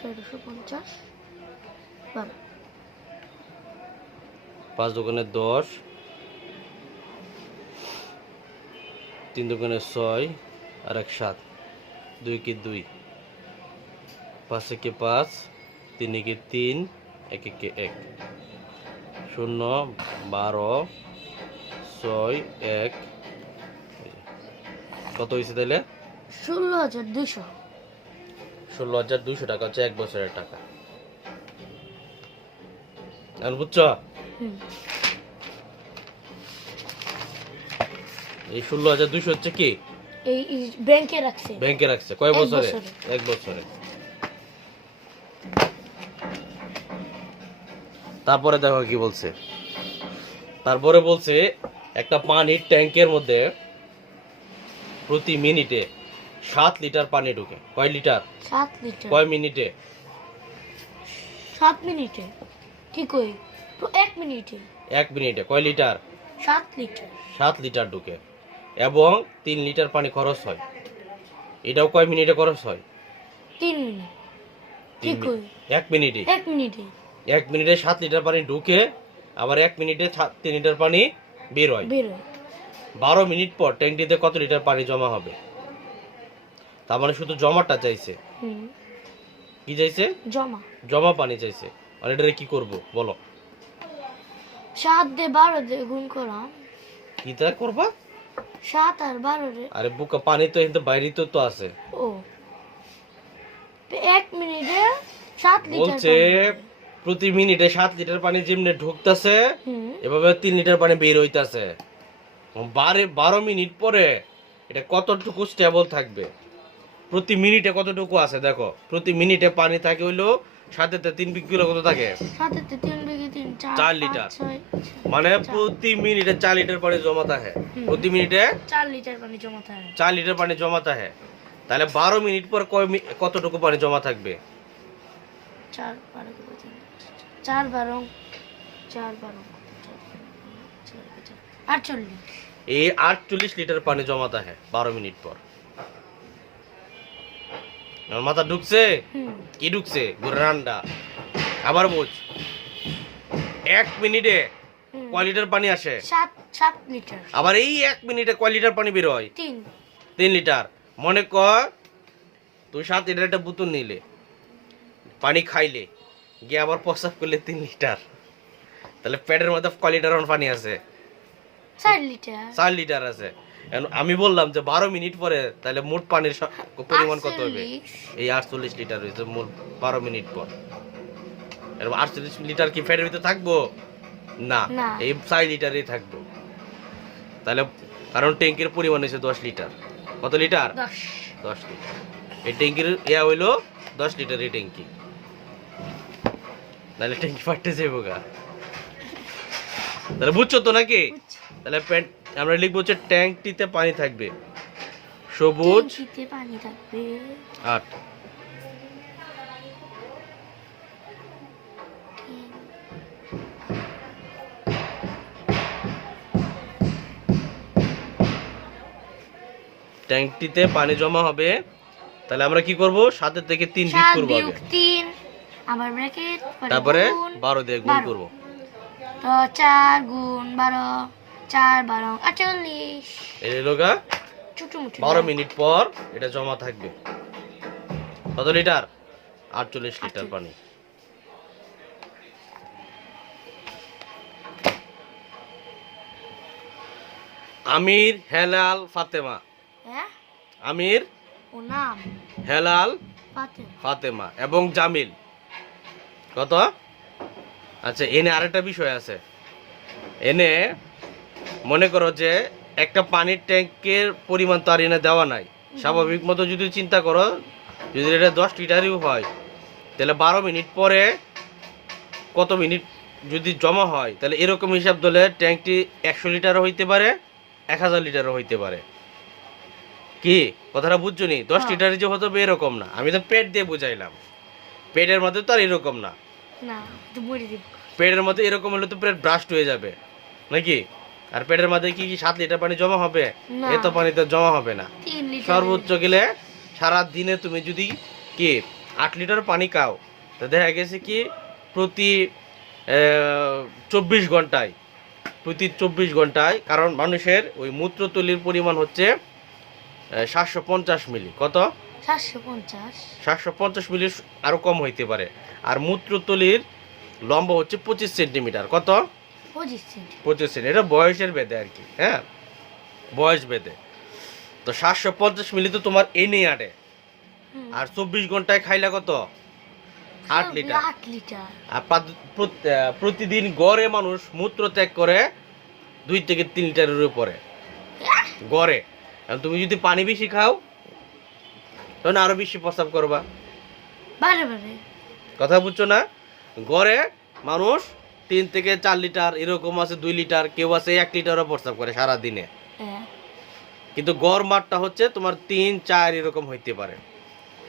1350 12। 5 দোকানে 10 3 দোকানে 6 আর 1 7 2 কি 2 5 একে 5 3 একে 3 1 একে 1 0 12 6 1 কত হয়েছে তাইলে? 16,200। 16,200 টাকা হচ্ছে 1 বছরের টাকা। এখন বুঝছো? এই 16,200 হচ্ছে কি এই ব্যাংকে রাখছে। ব্যাংকে রাখছে কয় 1 বছরে? বছরে। 1 বছরে। তারপরে দেখো কি বলছে। তারপরে বলছে একটা পানির ট্যাঙ্কের মধ্যে প্রতি মিনিটে 7 লিটার পানি ঢোকে। কয় লিটার? 7 লিটার। কয় মিনিটে? 7 মিনিটে। ঠিক কই তো 1 মিনিটে। 1 মিনিটে কয় লিটার? 7 লিটার। 7 লিটার ঢোকে এবং 3 লিটার পানি খরচ হয়। এটাও কয় মিনিটে খরচ হয়? 3 মিনিট। ঠিক কই 1 মিনিটে। 1 মিনিটে। 1 মিনিটে 7 লিটার পানি ঢুকে আবার 1 মিনিটে 3 লিটার পানি বের হয়। 12 মিনিট পর ট্যাঙ্কিতে কত লিটার পানি জমা হবে? তার মানে শুধু জমাটা চাইছে। কি চাইছে? জমা। জমা পানি চাইছে। আর এটারে কি করব বলো? 7 দিয়ে 12 দিয়ে গুণ করাম। কি তা করবা? 7 আর 12 রে। আরে বুকা পানি তো কিন্তু বাইরে তো আছে। ও তো 1 মিনিটে 7 লিটার বলছে পানি। প্রতি মিনিটে 7 লিটার পানি যেমনে ঢুকতাছে হুম এভাবে 3 লিটার পানি বের হইতাছে। 12 মিনিট পরে এটা কতটুকু স্টেবল থাকবে? প্রতি মিনিটে কতটুকু আছে দেখো, প্রতি মিনিটে পানি থাকে হইলো সাথে 3 কিলো কত থাকে? সাথে 3 বিঘে 3 4 4 5 লিটার। 6 মানে প্রতি মিনিটে 4 লিটার পানি জমা থাকে। প্রতি মিনিটে 4 লিটার পানি জমা থাকে। 4 লিটার পানি জমা থাকে। তাহলে 12 মিনিট পর কতটুকু পানি জমা থাকবে? 4 12 4 12 4 12 48। এই 48 লিটার পানি জমা থাকে 12 মিনিট পর। আমার মাথা ঢুকছে? হুম কি ঢুকছে? গুড়ের আন্ডা। আবার বুঝ, 1 মিনিটে হুম। কয় লিটার পানি আসে? 7 লিটার। আবার এই 1 মিনিটে কয় লিটার পানি বের হয়? 3 লিটার। মনে কর তুই 7 লিটার একটা বোতল নিলে, পানি খাইলে, গিয়ে আবার প্রস্রাব করলে 3 লিটার, তাহলে পেটের মধ্যে কয় লিটার পানি আছে? 4 লিটার। 4 লিটার আছে। এখন আমি বললাম যে 12 মিনিট পরে তাহলে মোট পানির পরিমাণ কত হবে? 48। এই 48 লিটার হয়েছে মোট 12 মিনিট পর। এরকম 48 লিটার কি পেটের ভিতরে থাকবো? না, না। এই 4 লিটারই থাকবো। তাহলে কারণ ট্যাঙ্কির পরিমাণ হয়েছে 10 লিটার। কত লিটার? 10। 10 লিটার। এই ট্যাঙ্কির ইয়া হইলো 10 লিটার এই ট্যাঙ্কি। তাহলে ট্যাঙ্কি ফাটতে যাবো গা। তাহলে বুঝছো তো নাকি? তাহলে আমরা লিখবো হচ্ছে ট্যাঙ্কটিতে পানি থাকবে সবুজ ট্যাঙ্কিতে পানি থাকবে 8। ট্যাঙ্কটিতে পানি জমা হবে, তাহলে আমরা কি করব? 7 থেকে 3 বিয়োগ 7 করব আগে, বিয়োগ 3 আবার ব্র্যাকেট তারপরে 12 দিয়ে গুণ 12 করব। তো 4 গুণ 12 4 12 48। এই লোগা ছোট মুঠো 12 মিনিট পর এটা জমা থাকবে কত লিটার? 48 লিটার পানি। আমির, হেলাল, ফাতেমা। হ্যাঁ আমির, ও নাম হেলাল, ফাতেমা। ফাতেমা এবং জামিল। কত? আচ্ছা, এনে আরেকটা বিষয় আছে। এনে মনে করো যে একটা পানির ট্যাঙ্কের পরিমাণ তো আর এনে দেওয়া নাই। স্বাভাবিক মতো যদি চিন্তা করো, যদি এটা 10 লিটারই হয়, তাহলে 12 মিনিট পরে কত মিনিট যদি জমা হয়, তাহলে এরকম হিসাব ধরলে ট্যাঙ্কটি 100 লিটারও হইতে পারে, 1000 লিটারও হইতে পারে। কি কথাটা বুঝছো নি? 10 হ্যাঁ। লিটারের যে হতো এরকম না, আমি তো পেট দিয়ে বুঝাইলাম। পেটের মধ্যে তো আর এরকম না। না তো বলে দিব। পেটের মধ্যে এরকম হলে তো পেট ব্রাস্ট হয়ে যাবে নাকি? আর পেটের মধ্যে কি 7 লিটার পানি জমা হবে? না। এত পানি তো জমা হবে না। 3 লিটার সর্বোচ্চ গেলে সারা দিনে তুমি যদি কি 8 লিটার পানি খাও, তো দেখা গেছে কি প্রতি 24 ঘন্টায়, কারণ মানুষের ওই মূত্রতলির পরিমাণ হচ্ছে 750 মিলি। কত? 750। 750 মিলি, আরো কম হইতে পারে। আর মূত্রতলির লম্বা হচ্ছে 25 সেন্টিমিটার। কত? 25 সেন্টি। 25 সেন্টি। এটা বয়সের ভেদে আর কি, হ্যাঁ, বয়স ভেদে। তো 750 মিলি তো তোমার এনেই আটে। হুম। আর 24 ঘন্টায় খাইলা কত? 8 লিটার। 8 লিটার। আর প্রতিদিন গড়ে মানুষ মূত্র ত্যাগ করে 2 থেকে 3 লিটারের উপরে গড়ে। আর তুমি যদি পানি বেশি খাও, তখন আরো বেশি প্রস্রাব করবা। বারে বারে কথা বুঝছো না? গড়ে মানুষ 3 থেকে 4 লিটার, এরকম আছে 2 লিটার, কেউ আছে 1 লিটারও প্রস্রাব করে সারা দিনে। হ্যাঁ। কিন্তু গড় মাত্রা হচ্ছে তোমার 3 4 এরকম হইতে পারে।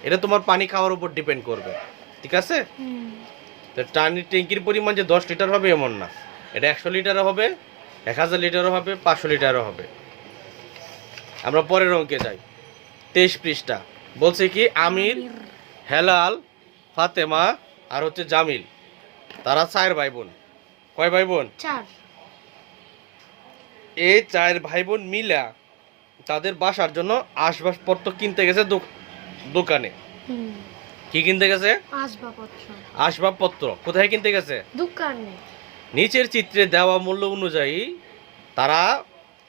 এটা তোমার পানি খাওয়ার উপর ডিপেন্ড করবে, ঠিক আছে? হুম। তো ট্যাঙ্কির পরিমাণ যে 10 লিটার হবে এমন না, এটা 100 লিটারও হবে, 1000 লিটারও হবে, 500 লিটারও হবে। আমরা পরের অঙ্কে যাই। 23 পৃষ্ঠা বলছে কি আমির, হেলাল, ফাতেমা আর হচ্ছে জামিল, তারা 4 ভাই বোন। কয় ভাই বোন? 4। এই 4 ভাই বোন মিলা তাদের বাসার জন্য আসবাবপত্র কিনতে গেছে দোকানে। হুম। কি কিনতে গেছে? আসবাবপত্র। আসবাবপত্র। কোথায় কিনতে গেছে? দোকানে। নিচের চিত্রে দেওয়া মূল্য অনুযায়ী তারা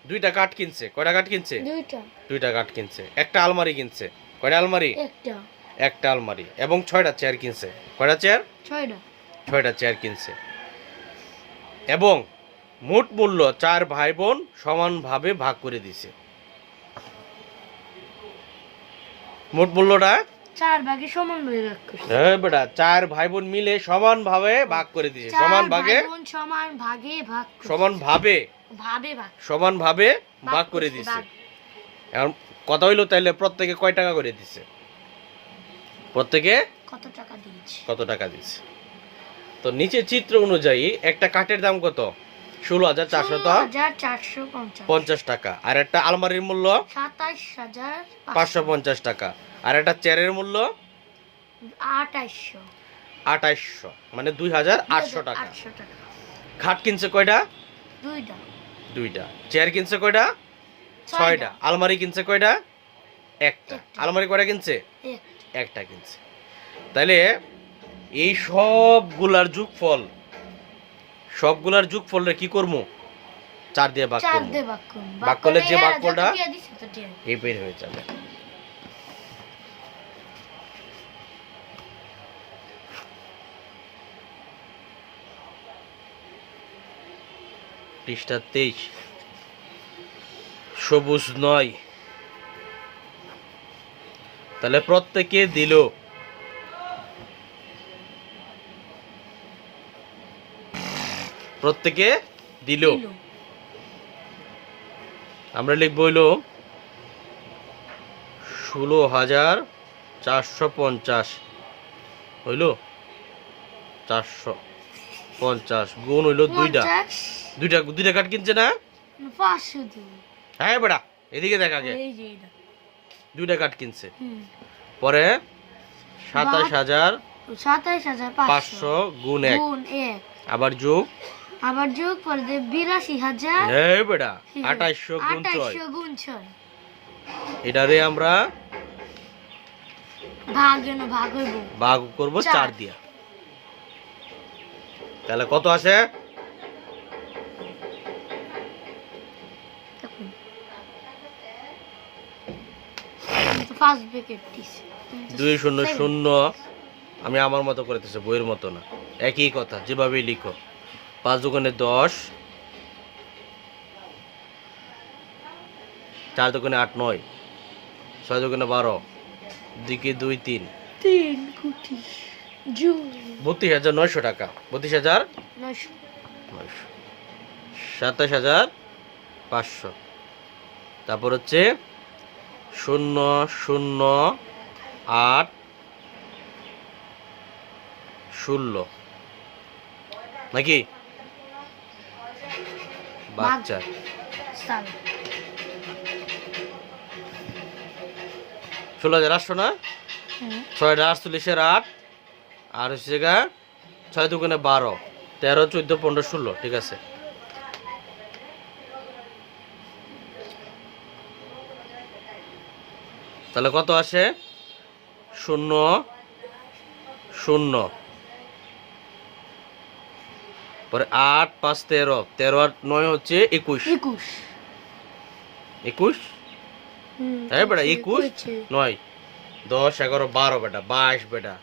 2টা কাঠ কিনছে। কয়টা কাঠ কিনছে? দুইটা 2টা কাঠ কিনছে। একটা আলমারি কিনছে। কয়টা আলমারি? একটা একটা আলমারি। এবং 6টা চেয়ার কিনছে। কয়টা চেয়ার? ছয়টা 6টা চেয়ার কিনছে। এবং মোট মূল্য 4 ভাই বোন সমানভাবে ভাগ করে দিছে। মোট মূল্যটা চার ভাগে সমান ভাগে ভাগ করছে। বেটা 4 ভাই বোন মিলে সমানভাবে ভাগ করে দিছে। চার সমান ভাগে ভাই বোন সমান ভাগে ভাগ করছে। সমানভাবে ভাবে ভাগ সমানভাবে ভাগ করে করছে, দিছে। ভাগ। এখন কথা হইলো তাইলে প্রত্যেকে কয় টাকা করে দিছে? প্রত্যেকে কত টাকা দিয়েছে? কত টাকা দিছে? তো নিচে চিত্র অনুযায়ী একটা কাঠের দাম কত? 16,450 টাকা। আর একটা আলমারির মূল্য 27,500 550 টাকা। আর একটা চেয়ারের মূল্য 2800 2800, মানে 2,800 টাকা। 800 টাকা। খাট কিনছে কয়টা? দুইটা 2টা। চেয়ার কিনছে কয়টা? 6টা। আলমারি কিনছে কয়টা? একটা। আলমারি কয়টা কিনছে? একটা কিনছে। তাহলে এই সবগুলার যোগফলরে কি করবো? 4 দিয়ে ভাগ চার করবো। দিয়ে ভাগ করুন। ভাগ করলে যে এরা ভাগফলটা যত টিয়া দিছে তত টিয়া। এই বের হয়ে যাবে। পৃষ্ঠা 23, সবুজ 9। তাহলে প্রত্যেকে দিল দিল। আমরা লিখবো হইলো 16,450 হইলো 450 গুণ হইলো 2টা। 2টা কাঠ কিনছে না? 500 দিল। হ্যাঁ বেটা এদিকে দেখ আগে। এই যে এটা। 2টা কাঠ কিনছে। হুম। পরে 27,500 500 গুণ 1 গুণ 1 আবার যোগ করে দে 82,000 এই বেটা 2800 গুণ 6। 2800 গুণ 6 এটারে আমরা ভাগ হইব। ভাগ করব 4 দিয়া। তাহলে কত আসে? তো ফার্স্ট ব্র্যাকেট দিছে 200। আমি আমার মতো করতেছি, বইয়ের মতো না, একই কথা যেভাবেই লিখো। 5 দোকানে 10, 4 দোকানে 8 9, 6 দোকানে 12, দিকে 2 3 3 কোটি জু 32,900 টাকা। 32,900, 27,500। তারপর হচ্ছে 008 16 নাকি বাচ্চা। সাল 16,800 না? 6,48 8 আর হচ্ছে গা 6 দুগুণে 12, 13 14 15 16। ঠিক আছে। তাহলে কত আসে? 0 0 পরে 8 5 13, 13 আর 9 হচ্ছে 21। 21 হ্যাঁ বেটা 21 9 10 11 12 বেটা 22 বেটা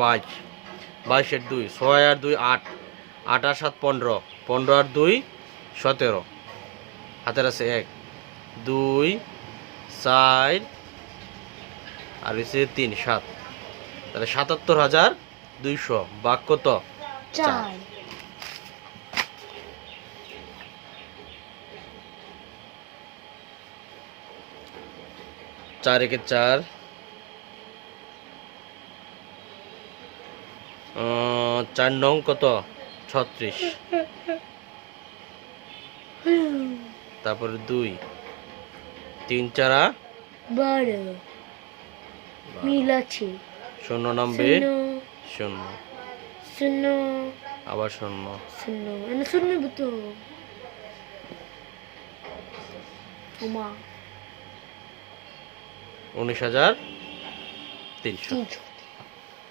22 22 এর 2 6 আর 2 8 8 আর 7 15 15 আর 2 17 হাতের আছে 1 2 4 আর হচ্ছে 3 7। তাহলে 77,200 ভাগ কত? 4। 4 একে 4, 4 নং কত? 36। তারপরে 2 3 4 12 মিল আছে 0 নামবে 0 শূন্য আবার 0 শূন্য এনে শূন্য তো ওমা 19,300।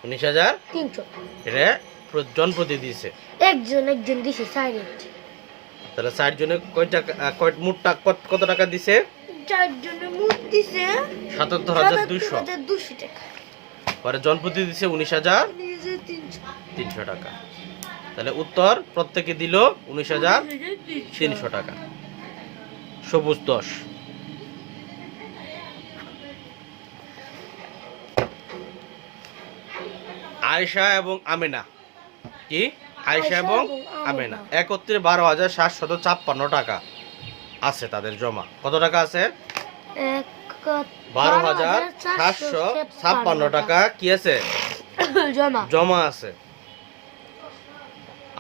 19,300 এটা জন প্রতি দিছে? একজন দিছে সাইড। তাহলে 60 জনে কয় টাকা মোট কত টাকা দিছে? 4 জনে মোট দিছে ৭৭,২০০ টাকা। পরে জন প্রতি দিছে ১৯,৩০০ টাকা। তাহলে উত্তর প্রত্যেকে দিল ১৯,৩০০ টাকা। সবুজ 10। আয়েশা এবং আমেনা, কি আয়েশা এবং আমেনা একত্রে ১২,৭৫৬ টাকা আছে তাদের জমা। কত টাকা আছে? ১২,৭৫৬ টাকা কি আছে? জমা আছে।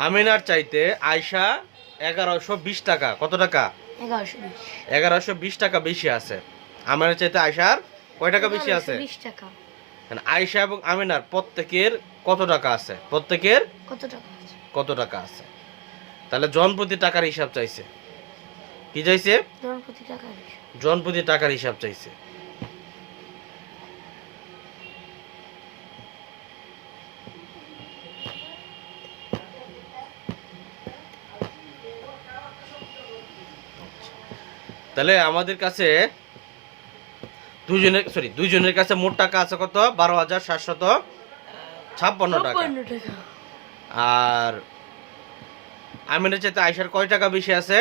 আমেনার চাইতে আয়েশা ১১২০ টাকা, কত টাকা? ১১২০ টাকা বেশি আছে। আমেনার চাইতে আয়েশার কয় টাকা বেশি আছে? 20 টাকা। আয়েশা এবং আমেনার প্রত্যেকের কত টাকা আছে? প্রত্যেকের কত টাকা আছে? তাহলে জন প্রতি টাকার হিসাব চাইছে। কি চাইছে? জন প্রতি টাকার হিসাব চাইছে। তাহলে আমাদের কাছে দুইজনের কাছে মোট টাকা আছে কত? ১২,৭৫৬ টাকা। আর আমিনের চাইতে আয়েশার কয় টাকা বেশি আছে?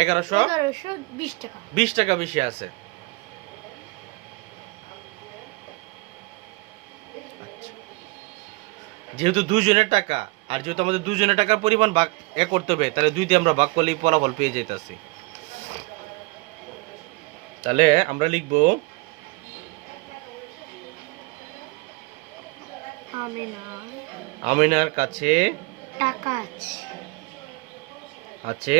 ১১২০ টাকা বেশি আছে। আচ্ছা, যেহেতু দুইজনের টাকা আর যেহেতু আমাদের দুইজনের টাকার পরিমাণ ভাগ করতে হবে, তাহলে 2 দিয়ে আমরা ভাগ করলেই ফলাফল পেয়ে যাইতাছি। তাহলে আমরা লিখব আমিনার কাছে টাকা আছে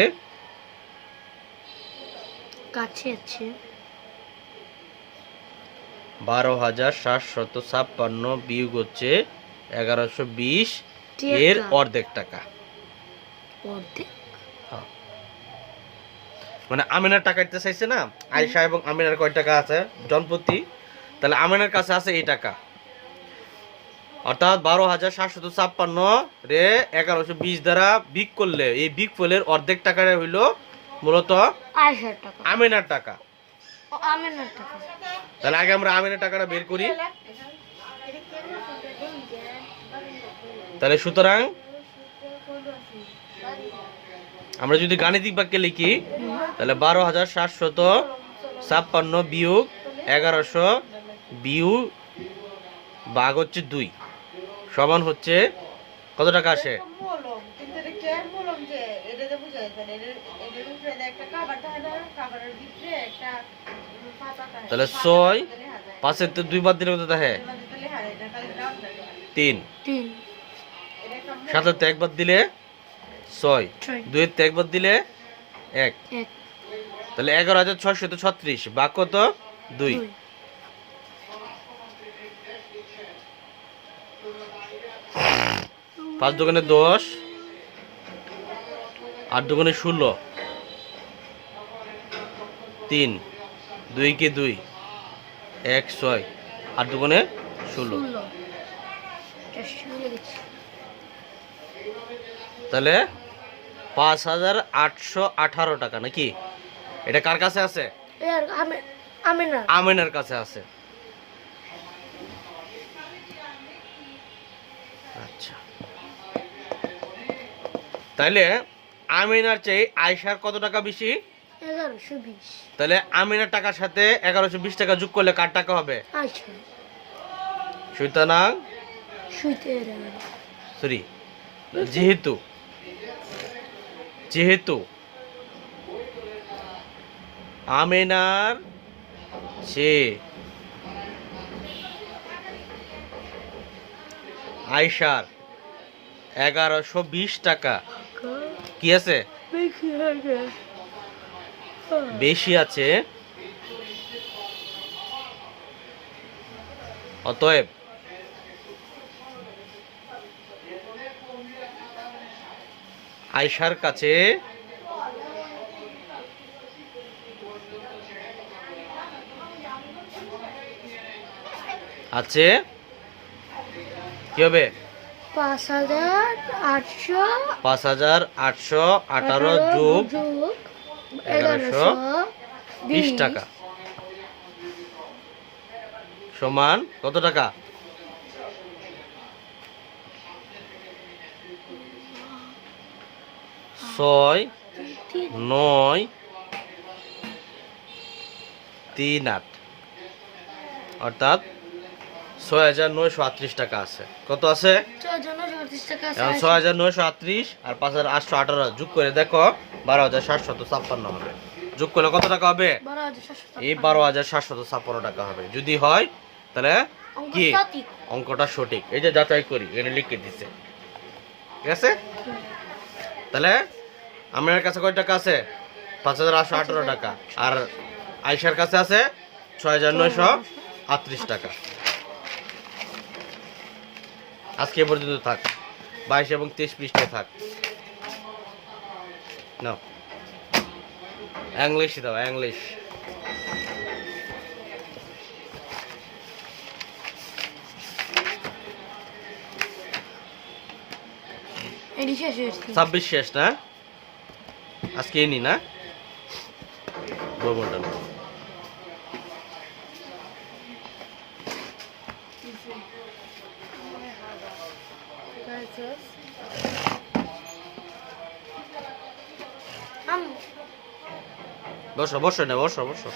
১২,৭৫৬ বিয়োগ হচ্ছে ১১২০ এর অর্ধেক টাকা। মানে আমিনার টাকা দিতে চাইছে না আয়েশা এবং আমিনার কয় টাকা আছে জনপ্রতি? তাহলে আমিনার কাছে আছে এই টাকা, অর্থাৎ ১২,৭৫৬ রে ১১২০ দ্বারা বিগ করলে এই বিগ ফলের অর্ধেক টাকাটা হইল মূলত আমিনার টাকা। তাহলে আগে আমরা আমিনার টাকাটা বের করি। তাহলে সুতরাং আমরা যদি গাণিতিক বাক্যে লিখি তাহলে ১২,৭৫৬ বিয়োগ ১১০০ বিয়োগ ভাগ হচ্ছে ২ সমান হচ্ছে কত টাকা আসে? তাহলে ৬ ৫-এর ২ বাদ দিলে কত থাকে? ৩। ৭-এর ১ বাদ দিলে ৬, ২-এর ১ বাদ দিলে ১। তাহলে ১১,৬৩৬ ভাগ কত? ২। ৫ দোকানে ১০, ৮ দোকানে ১৬, ৩, ২ কে ২, ১ ৬, ৮ দোকানে ১৬। তাহলে ৫,৮১৮ টাকা নাকি? এটা কার কাছে আছে? আমিনার কাছে আছে। আচ্ছা, তাহলে আমিনার চেয়ে আয়েশার কত টাকা বেশি? ১১২০। তাহলে আমিনার টাকার সাথে ১১২০ টাকা যোগ করলে কার টাকা হবে? সুতরাং সরি, যেহেতু আমিনার চেয়ে আয়েশার ১১২০ টাকা কি আছে? বেশি আছে। অতএব আয়েশার কাছে আছে কি হবে? 5,800 5,818 যোগ 1120 টাকা সমান কত টাকা? 6,938 অর্থাৎ 6,938 টাকা আছে। কত আছে? 6,938 টাকা আছে। এখন 6,938 আর 5,818 যোগ করে দেখো 12,756 হবে। যোগ করলে কত টাকা হবে? 12,756 এই 12,756 টাকা হবে। যদি হয় তাহলে অঙ্ক কি সঠিক। অঙ্কটা সঠিক। এই যে যাচাই করি, এখানে লিখে দিছে, ঠিক আছে? তাহলে আমার কাছে কয় টাকা আছে? 5,818 টাকা। আর আয়েশার কাছে আছে 6,938 টাকা। আজকে এ পর্যন্ত থাক, 22 এবং 23 পৃষ্ঠায় থাক। নাও ইংলিশ দাও, ইংলিশ। এডি শেষ হয়েছে। 26 শেষ না? আজকে এনি না বলবো না। বসো বসো না, বসো বসো।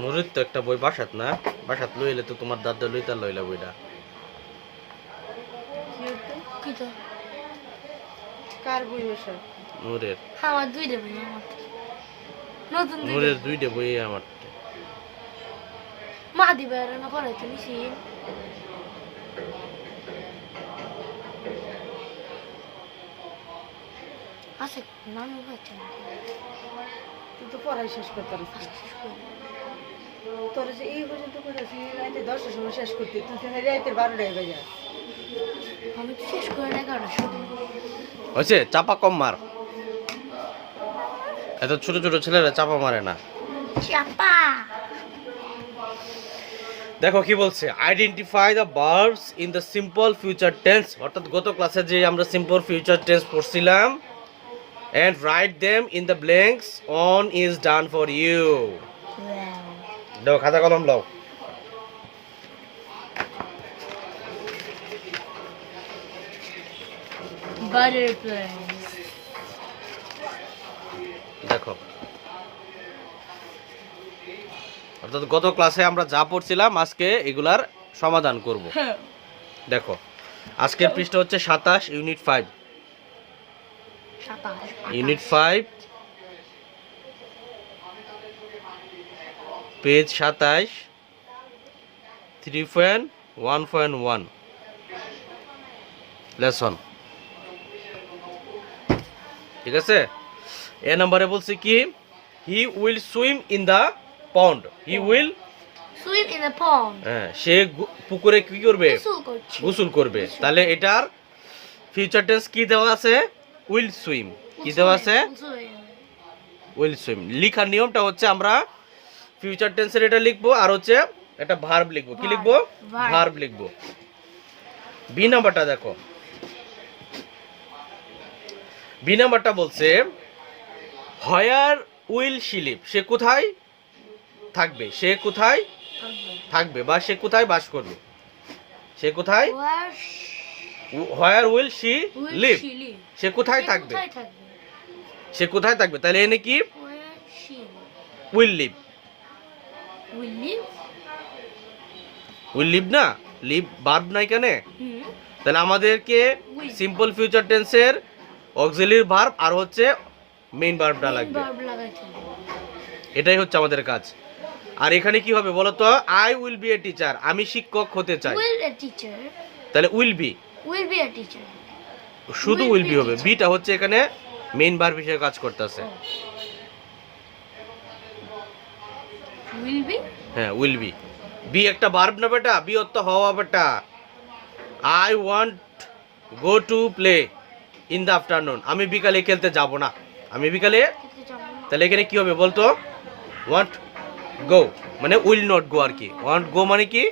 নুরির তো একটা বই বাসাত না, বাসাত লইলে তো তোমার দাদা লইতা লইলা বইটা। কি তো? কার বই বসে? নুরের। আমার দুইটা বই আমার। নতুন নুরের দুইটা বই আমার। মা দিবে না করে তুমি সিন। আচ্ছা নাম হচ্ছে না। তুই তো পড়াই শেষ করতে পারিস না। তোর যে এই পর্যন্ত করেছি রাতে 10টার সময় শেষ করতে, তুই তো রাতে 12টায় বাজে। আমি তো শেষ করে 11টার সময়। হয়েছে? চাপা কম মার, এত ছোট ছোট ছেলেরা চাপা মারে না। চাপা। দেখো কি বলছে, identify the verbs in the simple future tense. অর্থাৎ গত ক্লাসে যে আমরা সিম্পল ফিউচার টেন্স পড়ছিলাম, and write them in the blanks on is done for you. দাও খাতা কলম লাও। Butterflies. দেখো অর্থাৎ গত ক্লাসে আমরা যা পড়ছিলাম আজকে এগুলার সমাধান করব। দেখো আজকের পৃষ্ঠা হচ্ছে 27, ইউনিট 5। ইউনিট 5 পেজ 27, 3.1.1 লেসন, ঠিক আছে? এ নম্বরে বলছে কি, he will swim in the pond. He will Swim in the pond. হ্যাঁ, সে পুকুরে কি করবে? গোসল করছে। গোসল করবে। তাহলে এটার ফিউচার টেন্স কি দেওয়া আছে? Will swim. কি দেওয়া আছে? Will swim. লেখার নিয়মটা হচ্ছে আমরা ফিউচার টেন্সের এটা লিখবো আর হচ্ছে একটা ভার্ব লিখবো। কি লিখবো? ভার্ব লিখবো। বি নাম্বারটা দেখো, বি নাম্বারটা বলছে হোয়ার উইল শি লিভ। সে কোথায় থাকবে? সে কোথায় থাকবে বা সে কোথায় বাস করবে? সে কোথায়? Where will she live. সে কোথায় থাকবে? সে কোথায় থাকবে? তাহলে এনে কি? Will live. উইল লিভ না, লিভ ভার্ব নাই কেন? তাহলে আমাদেরকে সিম্পল ফিউচার টেন্সের অক্সিলারি ভার্ব আর হচ্ছে মেইন ভার্বটা লাগবে। এটাই হচ্ছে আমাদের কাজ। আর এখানে কি হবে বলো তো? I will B a teacher. আমি শিক্ষক হতে চাই। তাহলে উইল বি, শুধু উইল বি হবে। বিটা হচ্ছে এখানে মেইন ভার্ব হিসেবে কাজ করতেছে। হ্যাঁ, উইল বি। বি একটা ভার্ব না বেটা? বি অর্থ হওয়া বেটা। I want go to play in the afternoon. আমি বিকালে খেলতে যাব না। আমি বিকালে, তাহলে এখানে কি হবে বলতো? ওয়ান্ট গো মানে উইল নট গো আর কি। ওয়ান্ট গো মানে কি?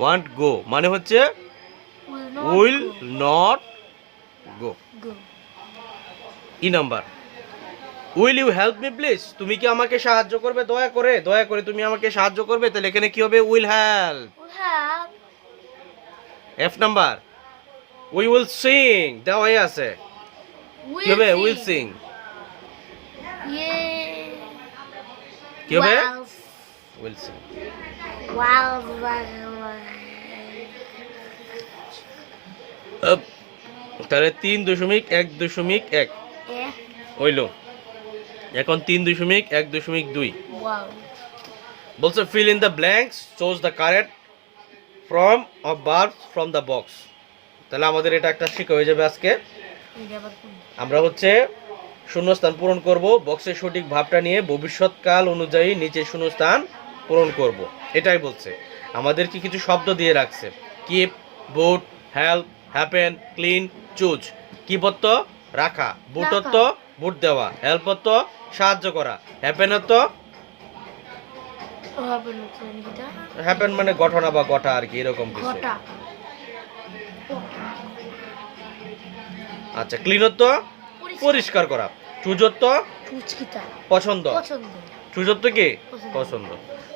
ওয়ান্ট গো মানে হচ্ছে will not go. go E number, will you help me please, তুমি কি আমাকে সাহায্য করবে, দয়া করে, দয়া করে তুমি আমাকে সাহায্য করবে, তাহলে এখানে কি হবে, will help. will help F number, we will sing, দেওয়াই আছে, কি হবে, উইল সিং, yeah কি হবে, Wow. Will sing. Wow. তাহলে 3.1.1 Yeah. হইল। এখন 3.1.2 Wow. বলছে fill in the blanks, choose the correct form of verbs from the box। তাহলে আমাদের এটা একটা শিক্ষা হয়ে যাবে আজকে। আমরা হচ্ছে শূন্যস্থান পূরণ করব, বক্সের সঠিক ভাবটা নিয়ে ভবিষ্যৎকাল অনুযায়ী নিচে শূন্যস্থান পূরণ করব, এটাই বলছে। আমাদের কি কিছু শব্দ দিয়ে রাখছে, কিপ, বুট, হেল্প, হ্যাপেন, ক্লিন, চুজ। কিপত্ব রাখা, বুটত্ব বুট দেওয়া, হেল্পত্ব সাহায্য করা, হ্যাপেনত্ব হ্যাপেন মানে ঘটনা বা ঘটা আর কি, এরকম কিছু। ঘটা আচ্ছা, ক্লিনত্ব পরিষ্কার করা, চুজত্ব পুচকিটা পছন্দ, পছন্দ চুজত্ব কি পছন্দ।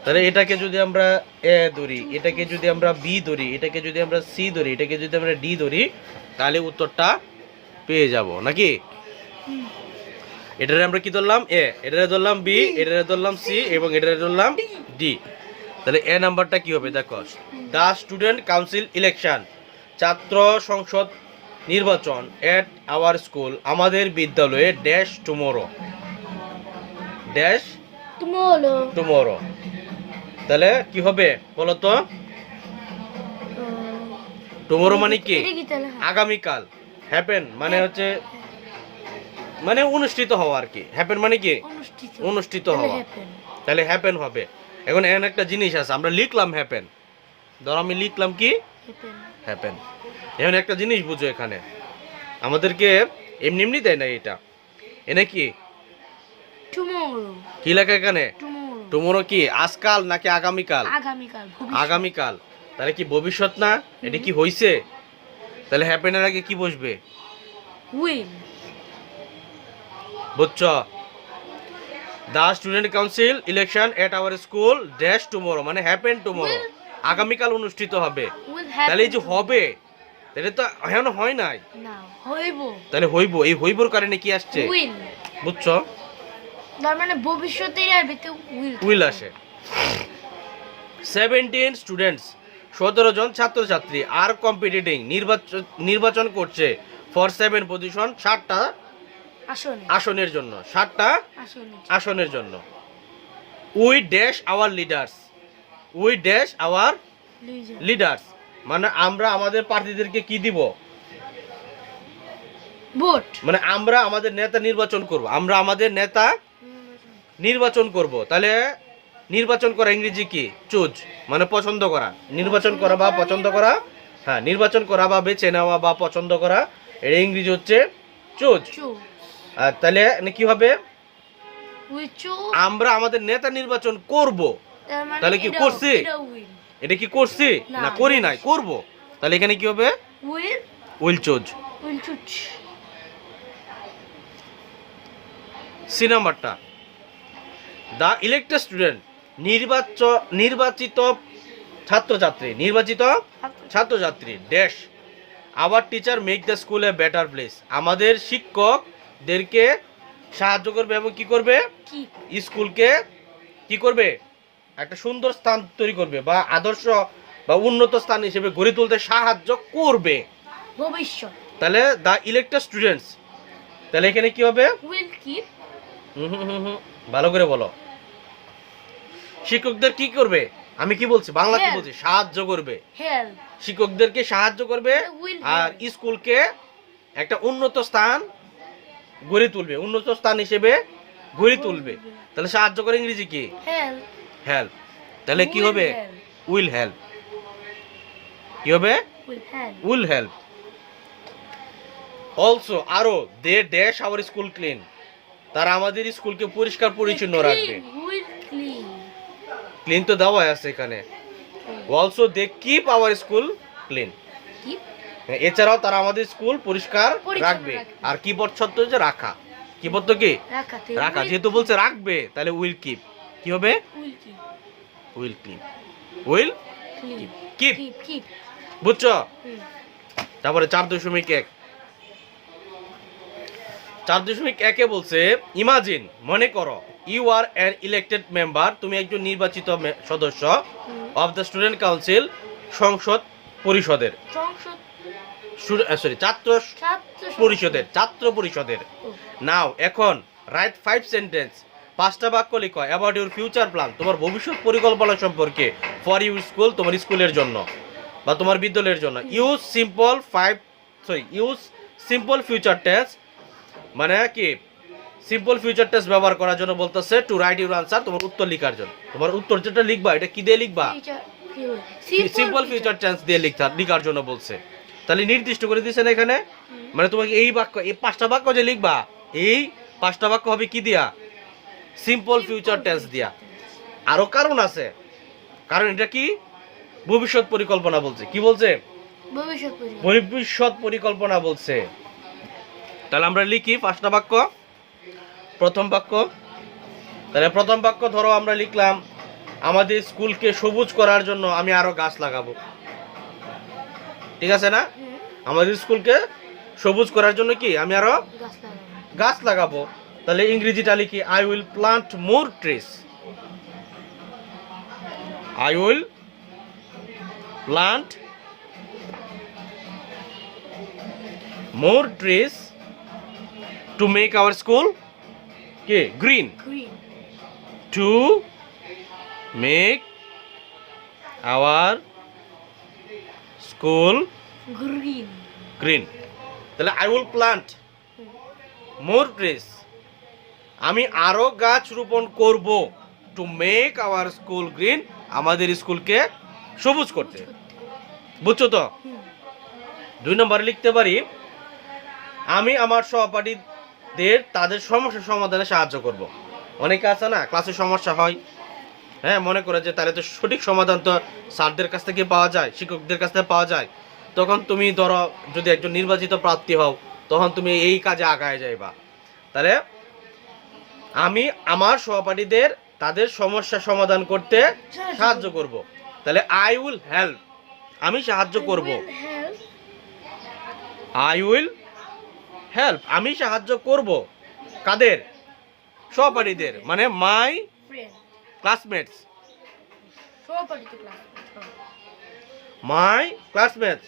তাহলে এটাকে যদি আমরা এ ধরি, এটাকে যদি আমরা বি ধরি, এটাকে যদি আমরা সি ধরি, এটাকে যদি আমরা ডি ধরি, তাহলে উত্তরটা পেয়ে যাব নাকি। এটারে আমরা কি ধরলাম, এ, এটারে ধরলাম বি, এটারে ধরলাম সি এবং এটারে ধরলাম ডি। তাহলে এ নাম্বারটা কি হবে, দেখো, দা স্টুডেন্ট কাউন্সিল ইলেকশন, ছাত্র সংসদ নির্বাচন এট আওয়ার স্কুল, আমাদের বিদ্যালয়ে ড্যাশ টুমোরো, ড্যাশ টুমোরো। তাহলে কি হবে বলো তো, টুমোরো মানে কি আগামীকাল, হ্যাপেন মানে হচ্ছে মানে অনুষ্ঠিত হওয়া আর কি, হ্যাপেন মানে কি অনুষ্ঠিত হওয়া, তাহলে হ্যাপেন হবে। এখন এখানে একটা জিনিস আছে, আমরা লিখলাম হ্যাপেন, ধর আমি লিখলাম কি হ্যাপেন। এখন একটা জিনিস বুঝো, এখানে আমাদেরকে এমনি এমনি দেয় না এটা, এনে কি কি লেখা এখানে, টুমোরো কি আজকাল নাকি আগামীকাল, আগামীকাল, তাহলে কি ভবিষ্যৎ না, এটা কি হইছে, তাহলে হ্যাপেনের আগে কি বসবে, উইল। বুঝছো, the student council election at our school dash tomorrow মানে হ্যাপেন টুমোরো, আগামীকাল অনুষ্ঠিত হবে। তাহলে এই যে হবে, তাহলে তো এখন হয় নাই, তাহলে হইব, এই হইবর কারণে কি আসছে, বুঝছো, তার মানে ভবিষ্যতের আর ভিতরে উইল আসে। 17 স্টুডেন্টস, 17 জন ছাত্রছাত্রী আর কম্পিটিটিং, নির্বাচন করছে ফর 7 পজিশন, 7টা আসনের জন্য, 7টা আসনের জন্য। We dash our leaders, we dash our leaders মানে আমরা আমাদের প্রার্থীদেরকে কি দিব, ভোট, মানে আমরা আমাদের নেতা নির্বাচন করব, আমরা আমাদের নেতা নির্বাচন করব। তাহলে নির্বাচন করা ইংরেজি কি, চুজ মানে পছন্দ করা, নির্বাচন করা বা পছন্দ করা, হ্যাঁ নির্বাচন করা বা বেছে নেওয়া বা পছন্দ করা, এর ইংরেজি হচ্ছে চুজ। আর তাহলে কি হবে, আমরা আমাদের নেতা নির্বাচন করব, তাহলে কি করছি, এটা কি করছি না করি নাই, করব, তাহলে এখানে কি হবে, উইল চুজ। সি নাম্বারটা, দা ইলেক্টেড স্টুডেন্ট, নির্বাচিত ছাত্রছাত্রী, নির্বাচিত ছাত্রছাত্রী dash our teacher make the school a better place, আমাদের শিক্ষকদেরকে সাহায্য করবে এবং কি করবে, স্কুলকে কি করবে, একটা সুন্দর স্থান তৈরি করবে বা আদর্শ বা উন্নত স্থান হিসেবে গড়ে তুলতে সাহায্য করবে ভবিষ্যৎ। তাহলে দা ইলেক্টেড স্টুডেন্টস, তাহলে এখানে কি হবে, উইল কিপ, ভালো করে বলো, শিক্ষকদের কি করবে, আমি কি বলছি বাংলা কি বলছি, সাহায্য করবে, হেল্প, শিক্ষকদেরকে সাহায্য করবে আর স্কুলকে একটা উন্নত স্থান গড়ে তুলবে, উন্নত স্থান হিসেবে গড়ে তুলবে। তাহলে সাহায্য করে ইংরেজি কি, হেল্প, হেল্প। তাহলে কি হবে, উইল হেল্প, কি হবে, উইল হেল্প। অলসো আরো, they dash our school clean, তারা আমাদের স্কুলকে পরিষ্কার পরিচ্ছন্ন রাখবে, ক্লিন তো দেওয়া আছে এখানে, also they keep our school clean. কি এছাড়াও তারা আমাদের স্কুল পরিষ্কার পরিচ্ছন্ন রাখবে। রাখবে। আর কি পদ যে রাখা, কি পদ কি রাখাতে রাখা, যেহেতু বলছে রাখবে তাহলে উইল কিপ, কি হবে উইল কি will clean, will clean keep, keep keep বুঝছো? তারপরে 4.1, 4.1 বলছে ইমাজিন, মনে করো, you are an elected member, তুমি একজন নির্বাচিত সদস্য অফ দ্য স্টুডেন্ট কাউন্সিল, সংসদ পরিষদের, সংসদ ছাত্র ছাত্র পরিষদের, ছাত্র পরিষদের। ও, নাও এখন রাইট 5 সেন্টেন্স, 5টা বাক্য লিখো অ্যাবাউট ইউর ফিউচার প্ল্যান, তোমার ভবিষ্যৎ পরিকল্পনা সম্পর্কে, ফর ইউর স্কুল, তোমার স্কুলের জন্য বা তোমার বিদ্যালয়ের জন্য। ইউজ সিম্পল ফিউচার টেন্স, মানে কি সিম্পল ফিউচার টেন্স ব্যবহার করার জন্য বলতেছে টু রাইট ইউর আনসার, তোমার উত্তর লেখার জন্য। তোমার উত্তর যেটা লিখবা এটা কি দিয়ে লিখবা, ফিউচার কি হয় সিম্পল ফিউচার টেন্স দিয়ে লিখার জন্য বলছে। তাহলে নির্দিষ্ট করে দিয়েছেন এখানে, মানে তোমাকে এই বাক্য, এই 5টা বাক্য যে লিখবা, এই 5টা বাক্য হবে কি দিয়া, সিম্পল ফিউচার টেন্স দিয়া। আরো কারণ আছে, কারণ এটা কি ভবিষ্যৎ পরিকল্পনা বলছে, কি বলছে ভবিষ্যৎ পরিকল্পনা বলছে। তাহলে আমরা লিখি 5টা বাক্য। প্রথম বাক্য, তাহলে প্রথম বাক্য ধরো আমরা লিখলাম আমাদের স্কুলকে সবুজ করার জন্য আমি আরো গাছ লাগাবো, ঠিক আছে না? আমাদের স্কুলকে সবুজ করার জন্য কি আমি আরো গাছ লাগাবো। তাহলে ইংরেজিটা লিখি I will plant more trees, I will plant more trees to make our school কি green, to make our school green. তাহলে I will plant more trees, আমি আরো গাছ রোপণ করব, to make our school green, আমাদের স্কুলকে সবুজ করতে। বুঝছো তো? 2 নম্বরে লিখতে পারি আমি আমার সহপাঠীদের তাদের সমস্যা সমাধানে সাহায্য করব। অনেকে আছে না ক্লাসে সমস্যা হয়, হ্যাঁ, মনে করে যে তাহলে তো সঠিক সমাধান তো স্যারদের কাছ থেকে পাওয়া যায়, শিক্ষকদের কাছ থেকে পাওয়া যায়। তখন তুমি ধরো যদি একজন নির্বাচিত প্রার্থী হও, তখন তুমি এই কাজে আগায় যাইবা। তাহলে আমি আমার সহপাঠীদের তাদের সমস্যা সমাধান করতে সাহায্য করব। তাহলে আই উইল হেল্প, আমি সাহায্য করব, আই উইল হেল্প, আমি সাহায্য করব কাদের, সহপাঠীদের, মানে মাই ক্লাসমেটস, মাই ক্লাসমেটস,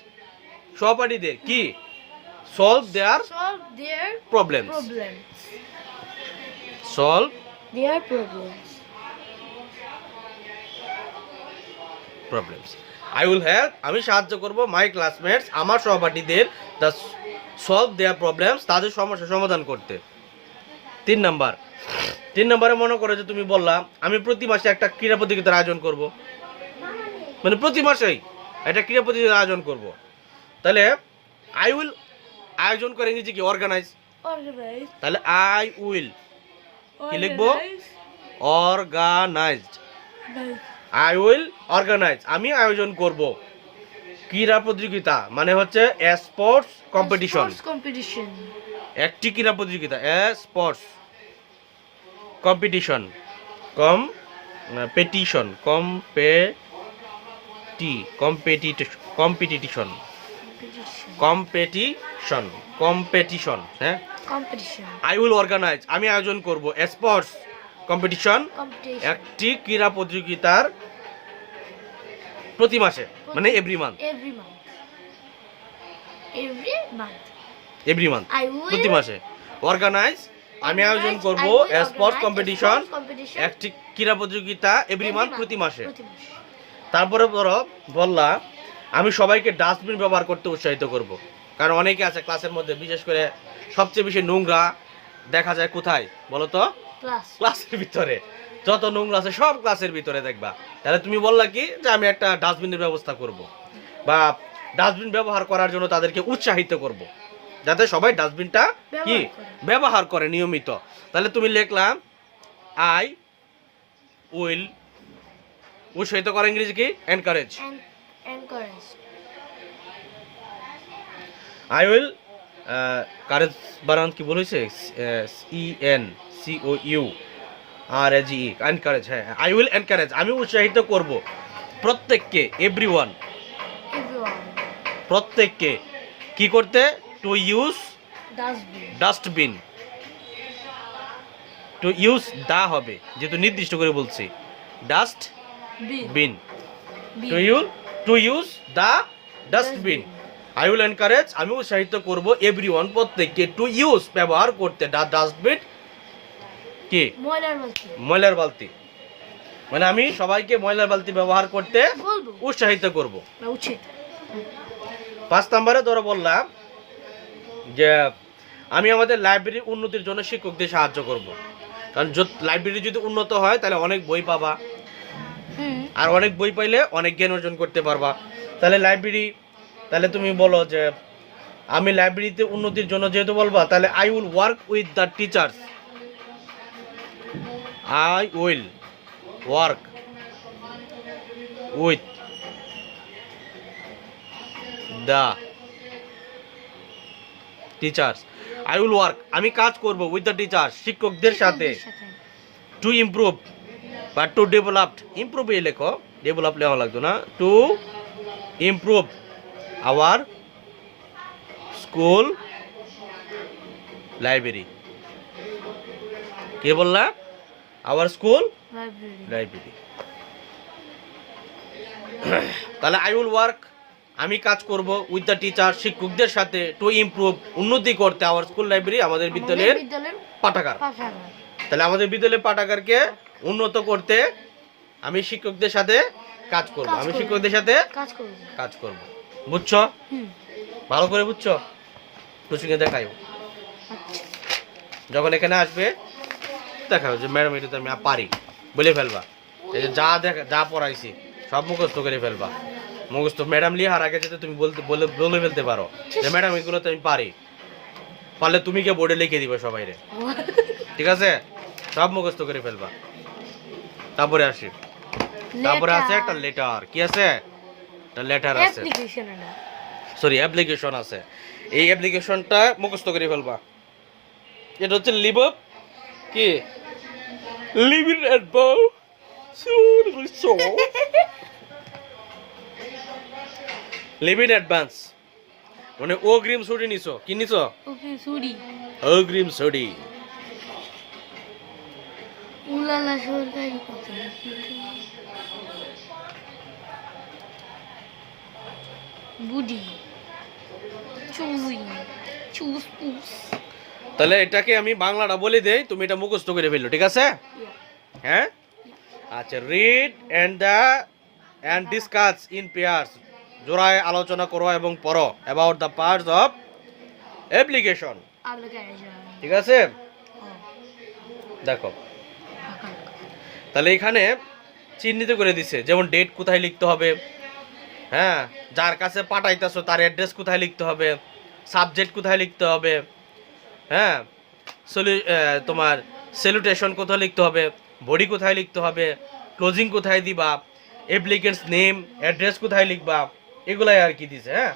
সহপাঠীদের কি solve their problems, solve problems. I will help, আমি সাহায্য করব মাই ক্লাসমেটস, আমার সহপাঠীদের, দ্য সলভ দেয়ার প্রবলেমস, তাদের সমস্যা সমাধান করতে। 3 নম্বরে মনে করো যে তুমি বললা আমি প্রতি মাসে একটা ক্রীড়া প্রতিযোগিতার আয়োজন করব, মানে প্রতি মাসেই একটা ক্রীড়া প্রতিযোগিতার আয়োজন করব। তাহলে আই উইল আয়োজন করে ইংরেজি কি অর্গানাইজ, তাহলে আই উইল কি লিখবো অর্গানাইজড, আই উইল অর্গানাইজ, আমি আয়োজন করব ক্রীড়া প্রতিযোগিতা, মানে হচ্ছে স্পোর্টস কম্পিটিশন, একটি ক্রীড়া প্রতিযোগিতা, স্পোর্টস কম্পিটিশন, কম্পিটিশন, কম্পিটিশন, হ্যাঁ, আই উইল অর্গানাইজ, আমি আয়োজন করব স্পোর্টস কম্পিটিশন, একটি ক্রীড়া প্রতিযোগিতার প্রতি মাসে, মানে এভরি মান্থ, প্রতি মাসে। অর্গানাইজ, আমি আয়োজন করব স্পোর্টস কম্পিটিশন, একটি ক্রীড়া প্রতিযোগিতা এভরি মান্থ, প্রতি মাসে। তারপরে বললা আমি সবাইকে ডাস্টবিন ব্যবহার করতে উৎসাহিত করব, কারণ অনেকে আছে ক্লাসের মধ্যে, বিশেষ করে সবচেয়ে বেশি নোংরা দেখা যায় কোথায় বলো তো, ক্লাসের ভিতরে। যত নোংরা আছে সব ক্লাসের ভিতরে দেখবা। তাহলে তুমি বললা কি যে আমি একটা ডাস্টবিনের ব্যবস্থা করব, বা ডাস্টবিন ব্যবহার করার জন্য তাদেরকে উৎসাহিত করব, যাতে সবাই ডাস্টবিনটা কি ব্যবহার করে নিয়মিত। তাহলে তুমি লিখলাম আই উইল উৎসাহিত করা ইংরেজি কি? Encourage. Encourage. I will courage বানান কি বলেছে? ENCOURAGE, encourage. হ্যাঁ, আই উইল এনকারেজ, আমি উৎসাহিত করব প্রত্যেককে, এভরিওয়ান, প্রত্যেককে কি করতে? To use dustbin. To use the হবে, যেহেতু নির্দিষ্ট করে বলছি, dustbin. To use the dustbin. I will encourage, আমি উৎসাহিত করব এভরিওয়ান, প্রত্যেককে, টু ইউজ ব্যবহার করতে দা ডাস্টবিন কি? ময়লার বালতি। মানে আমি সবাইকে ময়লার বালতি ব্যবহার করতে উৎসাহিত করব। 5 নম্বরে ধরো বললাম যে আমি আমাদের লাইব্রেরির উন্নতির জন্য শিক্ষকদের সাহায্য করব। কারণ লাইব্রেরি যদি উন্নত হয় তাহলে অনেক বই পাবা, আর অনেক বই পাইলে অনেক জ্ঞান অর্জন করতে পারবা। তাহলে তুমি বলো যে আমি লাইব্রেরিতে উন্নতির জন্য যেহেতু বলবা, তাহলে I will work with the teachers. I will work with the teachers. I will work, আমি কাজ করব, উইথ দ্য টিচার্স, শিক্ষকদের সাথে, টু ইমপ্রুভ বা টু ডেভেলপ। ইমপ্রুভ এই লেখো, ডেভেলপ লেখা লাগতো না। To improve our school library. কে বললা? Our school library. তাহলে আই উইল ওয়ার্ক, আমি কাজ করব, উইথ দ্য টিচার, শিক্ষকদের সাথে, টু ইমপ্রুভ, উন্নতি করতে, আওয়ার স্কুল লাইব্রেরি, আমাদের বিদ্যালয়ের পাঠাগার। তাহলে আমাদের বিদ্যালয়ের পাঠাগারকে উন্নত করতে আমি শিক্ষকদের সাথে কাজ করব, আমি শিক্ষকদের সাথে কাজ করব। বুঝছো? ভালো করে বুঝছো? কোচিংয়ে দেখাইও, যখন এখানে আসবে দেখাও যে ম্যাডাম এটা তো আমি পারি, বলে ফেলবা। এই যে যা পড়াইছি সব মুখস্থ করে ফেলবা। মুখস্থ ম্যাডাম লিহার আগে যাতে তুমি বলে ফেলতে পারো যে ম্যাডাম এগুলো তো আমি পারি। পারলে তুমি কে বোর্ডে লিখে দিবে সবাইরে, ঠিক আছে? সব মুখস্থ করে ফেলবা। তারপরে আছে একটা লেটার। কি আছে? একটা লেটার আছে, সরি অ্যাপ্লিকেশন আছে। এই অ্যাপ্লিকেশনটা মুখস্থ করে ফেলবা। এটা হচ্ছে লিভ আপ কি? Leave in advance. Leave in advance মানে অগ্রিম ছুটি নিছো। কি নিছো? অগ্রিম ছুটি। তাহলে এটাকে আমি বাংলাটা বলে দেই, তুমি এটা মুখস্থ করে ফেললো, ঠিক আছে? হ্যাঁ, আচ্ছা। Read and discuss in pairs, জোড়ায় আলোচনা করো এবং পড়ো about the parts of application, ঠিক আছে? দেখো, তাহলে এখানে চিহ্নিত করে দিছে, যেমন ডেট কোথায় লিখতে হবে, হ্যাঁ, যার কাছে পাঠাইতেছো তার অ্যাড্রেস কোথায় লিখতে হবে, সাবজেক্ট কোথায় লিখতে হবে, হ্যাঁ, তোমার স্যালুটেশন কোথায় লিখতে হবে, বডি কোথায় লিখতে হবে, ক্লোজিং কোথায় দিবা, অ্যাপ্লিকেন্টস নেম, অ্যাড্রেস কোথায় লিখবা, এগুলাই আর কি দিছে। হ্যাঁ,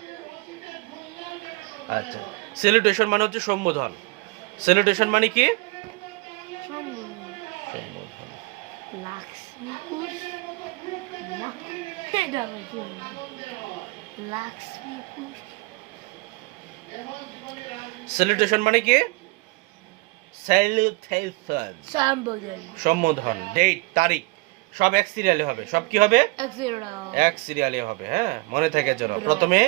আচ্ছা। স্যালুটেশন মানে হচ্ছে সম্বোধন। স্যালুটেশন মানে কি? স্যালুটেশন মানে কি? সম্বোধন। ডেট, তারিখ সব এক সিরিয়ালে হবে। সব কি হবে? এক সিরিয়ালে হবে। হ্যাঁ, মনে থাকে যেন। প্রথমে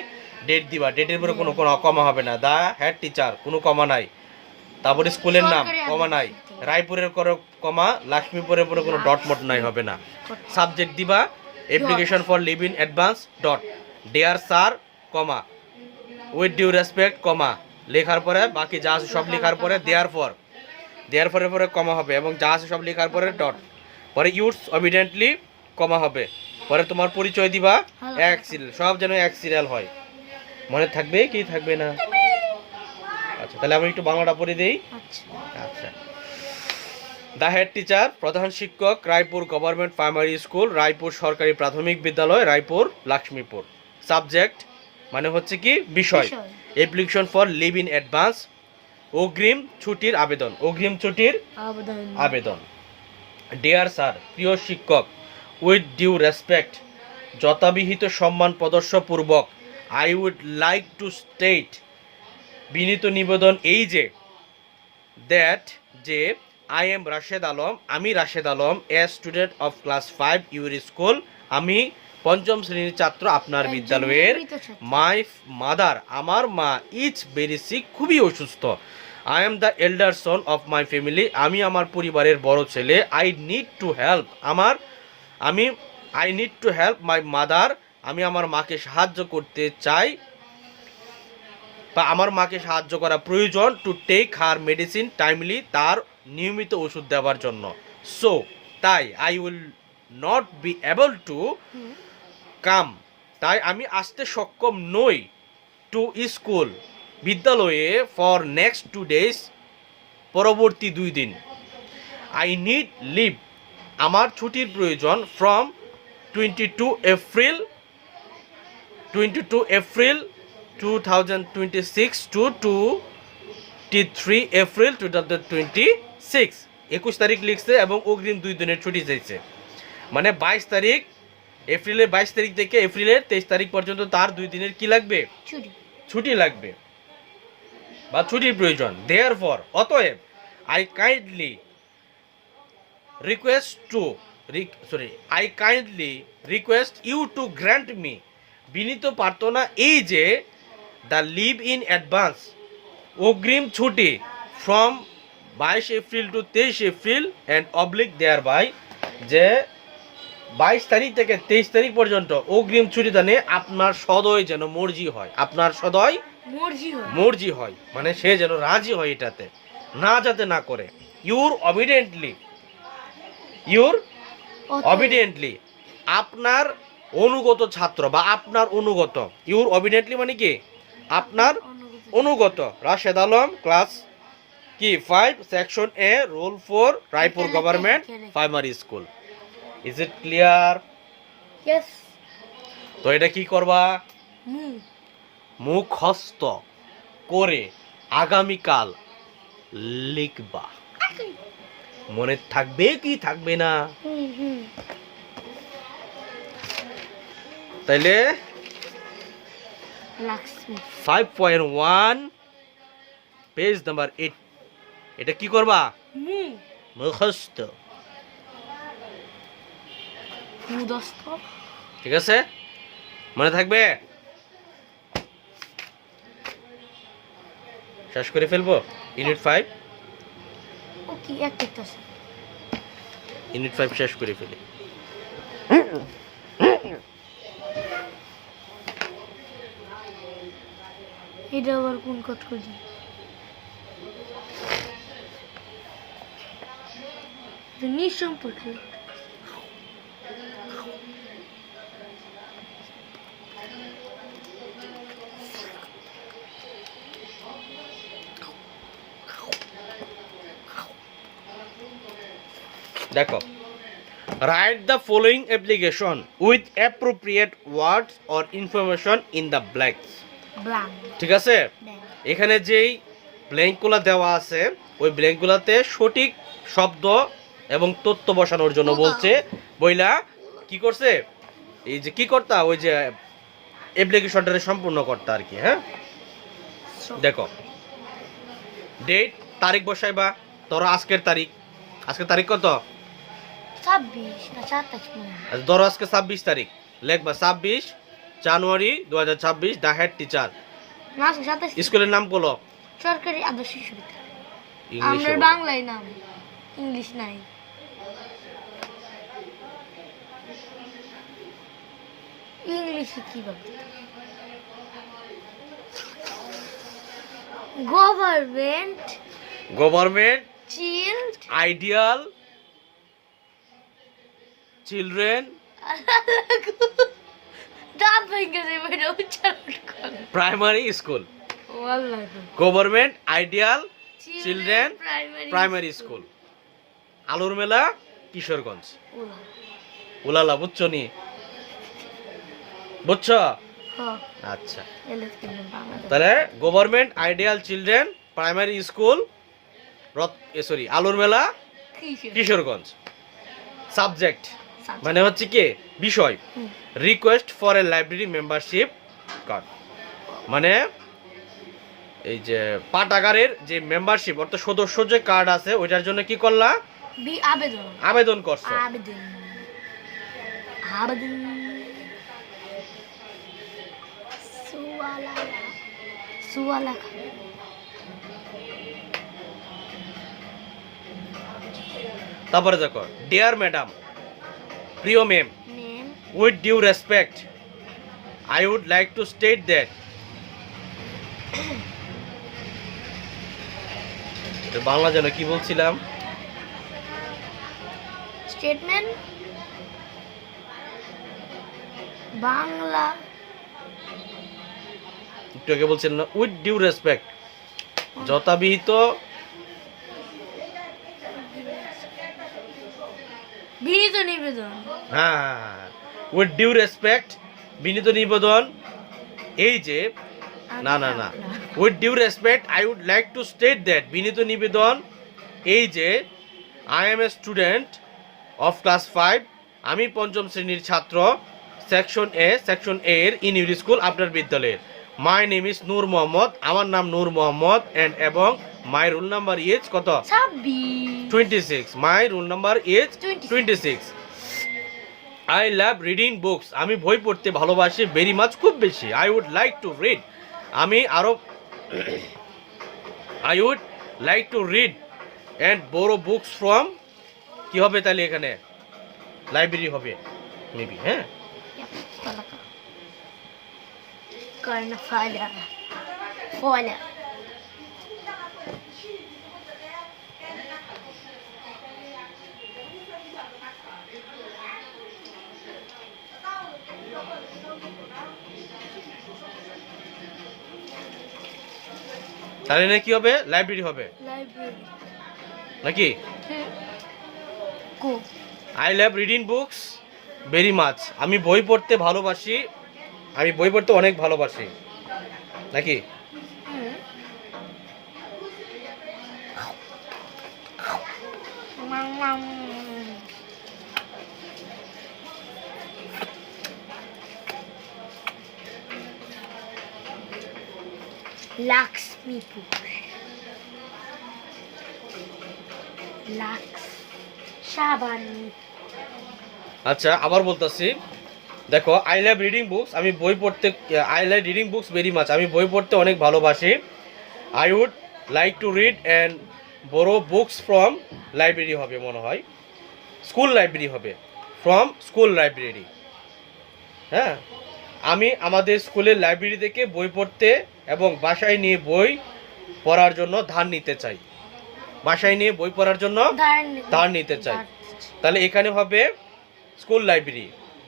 ডেট দিবা, ডেটের পরে কোনো কমা হবে না। দা হেড টিচার, কোনো কমা নাই। তারপরে স্কুলের নাম, কমা নাই। রায়পুরের করে কমা, লক্ষ্মীপুরের পরে কোনো ডট মট নাই, হবে না। সাবজেক্ট দিবা application for leave in advance dot dear sir, comma with due respect, comma লেখার পরে বাকি যা আছে সব লেখার পরে দেয়ার ফরের পরে কমা হবে, এবং যা আছে সব লেখার পরে ডট, পরে ইউজ অবিডেন্টলি, কমা হবে, পরে তোমার পরিচয় দিবা এক সিরিয়াল, সব যেন এক সিরিয়াল হয়। মনে থাকবে কি থাকবে না? আচ্ছা, তাহলে আমি একটু বাংলাটা পড়ে দেই। আচ্ছা, দ্য হেড টিচার, প্রধান শিক্ষক, Raipur government primary school, Raipur সরকারি প্রাথমিক বিদ্যালয়, রায়পুর লক্ষ্মীপুর। সাবজেক্ট মানে হচ্ছে কি বিষয়। বিষয়। Application for leave in advance, অগ্রিম ছুটির আবেদন, অগ্রিম ছুটির আবেদন। আবেদন। ডিয়ার স্যার, প্রিয় শিক্ষক, উইথ ডিউ রেসপেক্ট, যথাবিহিত সম্মান প্রদর্শপূর্বক, I would like to state, বিনীত নিবেদন এই যে, দ্যাট যে, আই এম রাশেদ আলম, আমি রাশেদ আলম, এ student of class 5 your school, আমি পঞ্চম শ্রেণীর ছাত্র আপনার একজন বিদ্যালয়ের। নিয়মিত ছাত্র। মাই মাদার, আমার মা, ইজ ভেরি সিক, খুবই অসুস্থ। I am the এল্ডার son of my family, আমি আমার পরিবারের বড় ছেলে। I need to help, I need to help my mother, আমি আমার মাকে সাহায্য করতে চাই বা আমার মাকে সাহায্য করা প্রয়োজন। To take her medicine timely, তার নিয়মিত ওষুধ দেওয়ার জন্য। সো তাই, I will not be able to come, তাই আমি আসতে সক্ষম নই। টু স্কুল, বিদ্যালয়ে, ফর নেক্সট 2 days, পরবর্তী 2 দিন। আই নিড লিভ, আমার ছুটির প্রয়োজন। From 22 April 2026 two 23 April 2026। 21 তারিখ লিখছে এবং অগ্রিম 2 দিনের ছুটি চাইছে। মানে 22 তারিখ, এপ্রিলের 22 তারিখ থেকে এপ্রিলের 23 তারিখ পর্যন্ত তার 2 দিনের কি লাগবে? ছুটি। ছুটি লাগবে বা ছুটির প্রয়োজন। দেয়ারফর, অতএব, I kindly request you to grant me, বিনীত প্রার্থনা এই যে, দ্য লিভ ইন অ্যাডভান্স, অগ্রিম ছুটি, from 22 April to 23 April and oblige there by, যে 22 তারিখ থেকে 23 তারিখ পর্যন্ত অগ্রিম ছুটি দানে আপনার সদয় যেন মর্জি হয়, আপনার সদয় মর্জি হয়। মর্জি হয়, মানে সে যেন রাজি হয় এটাতে, না যাতে না করে। ইউর অবিডেন্টলি, আপনার অনুগত ছাত্র বা আপনার অনুগত। ইউর অবিডেন্টলি মানে কি? আপনার অনুগত রাশেদ আলম, ক্লাস কি 5, section A, roll 4, Raipur government primary school. Is it clear? Yes. তো এটা কি করবা? মুখস্থ করে আগামীকাল লিখবা। মনে থাকবে কি থাকবে না? তাইলে 5.1 পেজ নাম্বার 8, এটা কি করবা? মুখস্থ। ঠিক আছে, মনে থাকবে? শেষ করে ফেলবো ইউনিট 5। ওকে, একটা ইউনিট 5 শেষ করে ফেলি। এটা আবার কোন কট করি? নিঃসম্পর্ক। দেখো, write the following application with appropriate words or information in the blanks. ঠিক আছে, এখানে যেই ব্ল্যাঙ্কগুলো দেওয়া আছে ওই ব্ল্যাঙ্কগুলোতে সঠিক শব্দ এবং তথ্য বসানোর জন্য বলছে। বইলা কি করছে, এই যে কি করতা, ওই যে অ্যাপ্লিকেশনটা সম্পূর্ণ করতা আর কি। হ্যাঁ, দেখো, ডেট, তারিখ বসাইবা। ধরো আজকের তারিখ কত? 26 না 27। ধরো আজকে 26 তারিখ, লিখবা 26 জানুয়ারি 2026, দ্য হেড টিচার। না 27। স্কুলের নাম বলো। সরকারি আদর্শ শিশু বিদ্যালয়। ইংলিশে আমরা বলো। বাংলায় নাম, ইংলিশ নাই। ইংলিশে কি বলতে? গভর্নমেন্ট চিল্ড আইডিয়াল চিলড্রেন দাঁত ভেঙে দেবে এটা উচ্চারণ করো। Primary school. ওয়াল্লাহ government ideal children primary school. আলুর মেলা কিশোরগঞ্জ। ওলা উলালা বুঝছো নি? বুঝছ? হ্যাঁ আচ্ছা, এলে কিন্তু বাংলাদেশ তাহলে government ideal children primary school আলুর মেলা কিসের কিশোরগঞ্জ। Subject subject? মানে হচ্ছে কি বিষয়, হুম। Request for a library membership card, মানে এই যে পাঠাগারের যে মেম্বারশিপ অর্থাৎ সদস্য যে কার্ড আছে ওইটার জন্য কি করলা? আবেদন আবেদন করছো। আবেদন আবেদন সুয়ালালা সুয়ালাকা তারপরে দেখো, ডিয়ার ম্যাডাম, প্রিয় ma'am, name with due respect I would like to state that, Bangla যেন কি বলছিলাম, স্টেটমেন্ট বাংলা একটু আগে বলছিলাম না, উইথ ডিউ রেসপেক্ট, যথাবিহিত বিনীত নিবেদন হ্যাঁ, উইথ ডিউ রেসপেক্ট বিনীত নিবেদন, এই যে না না না, with due respect I would like to state that, বিনীত নিবেদন এই যে I am a student of class 5, আমি পঞ্চম শ্রেণীর ছাত্র, সেকশন এর ইন ইউর স্কুল আপনার বিদ্যালয়ের। মাই নেম ইজ নূর মোহাম্মদ, আমার নাম নূর মোহাম্মদ, এন্ড এবং মাই রোল নাম্বার ইজ কত? 26 26, my roll number is 26 26। I love reading books, আমি বই পড়তে ভালোবাসি, ভেরি মাচ খুব বেশি। I would like to read, আমি আরো I would like to read and borrow books from, কি হবে তাহলে এখানে? লাইব্রেরি হবে মেবি, হ্যাঁ। করনা ফালা ফালা তাহলে না কি হবে? লাইব্রেরি হবে লাইব্রেরি নাকি? কো I love reading books very much, আমি বই পড়তে ভালোবাসি, আমি বই পড়তে অনেক ভালোবাসি নাকি? লক্ষ্মীপুর লাক্স সাবান আচ্ছা, আবার বলতেছি, দেখো, আই লাভ রিডিং বুকস, আমি বই পড়তে, I love reading books very much, আমি বই পড়তে অনেক ভালোবাসি। I would like to read and borrow books from, library হবে মনে হয়, স্কুল লাইব্রেরি হবে, ফ্রম স্কুল লাইব্রেরি। হ্যাঁ, আমি আমাদের স্কুলের লাইব্রেরি থেকে বই পড়তে এবং বাসায় নিয়ে বই পড়ার জন্য ধার নিতে চাই, বাসায় নিয়ে বই পড়ার জন্য ধার নিতে চাই। তাহলে এখানে হবে স্কুল লাইব্রেরি,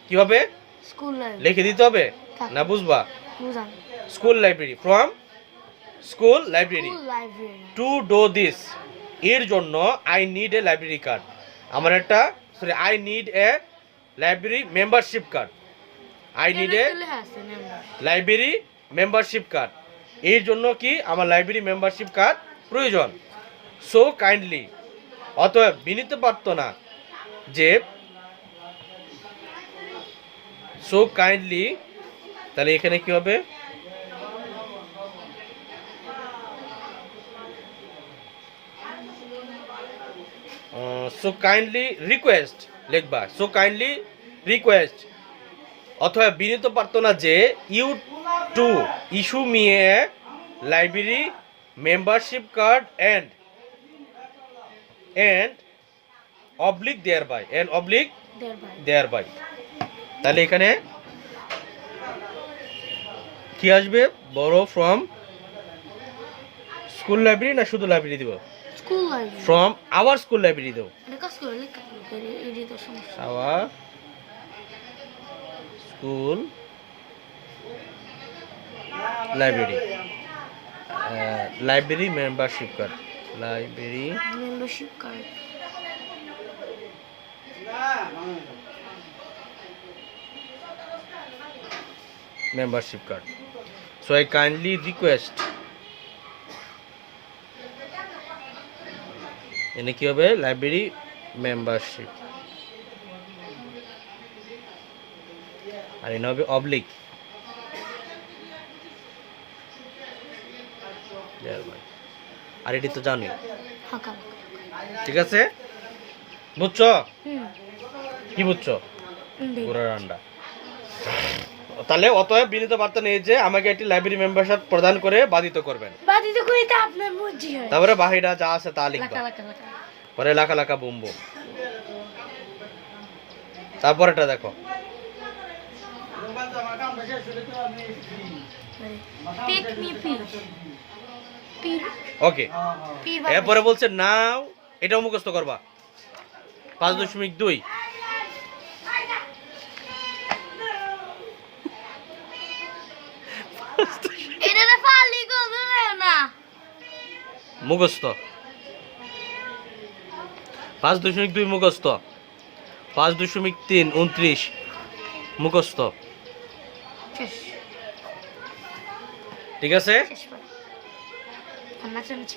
কি হবে? স্কুল লিখে দিতে হবে না, বুঝবা? বুঝান school library, from school library. Library to do this, এর জন্য I need a library card, আমার একটা I need a library membership card, I need a library membership card, এর জন্য কি আমার লাইব্রেরি মেম্বারশিপ কার্ড প্রয়োজন। সো কাইন্ডলি, অতএব বিনীত প্রার্থনা যে, সো কাইন্ডলি, তাহলে এখানে কি হবে? সো কাইন্ডলি রিকোয়েস্ট লিখবা, সো কাইন্ডলি রিকোয়েস্ট, অথবা বিনীত প্রার্থনা যে, you to issue me a library membership card and oblige there by, and oblige there by. তাহলে এখানে কি আসবে? বড় ফ্রম স্কুল লাইব্রেরি, না শুধু লাইব্রেরি দিব? School library from our school library দেব, এটা কাজ করে লেখা করে এই তো সমস্যা our school library, library membership card, library membership card membership card. So I kindly request এনে কি হবে লাইব্রেরি মেম্বারশিপ আর এনে হবে অবলিক আর এটি তো জানি হাকা ঠিক আছে বুঝছো হুম কি বুঝছো দেখ। পুরার আন্ডা তাহলে অতএব বিনীত বার্তা নিয়ে যে আমাকে একটি লাইব্রেরি মেম্বারশিপ প্রদান করে বাধিত করবেন বাদি তো কইতে আপনার মর্জি হয় তারপরে বাহিরা যা আছে তা লাকা লিখবা লাকা লাকা পরে লাখা লাখা বুম বুম তারপর এটা দেখো পিক মি পিক পিক ওকে পিক এরপরে বলছে নাও এটাও মুখস্থ করবা 5.2 এটা রে ফালি গো না মুখস্থ 5.2 মুখস্থ 5.3 29 মুখস্থ শেষ ঠিক আছে শেষ করে আমরা চলছি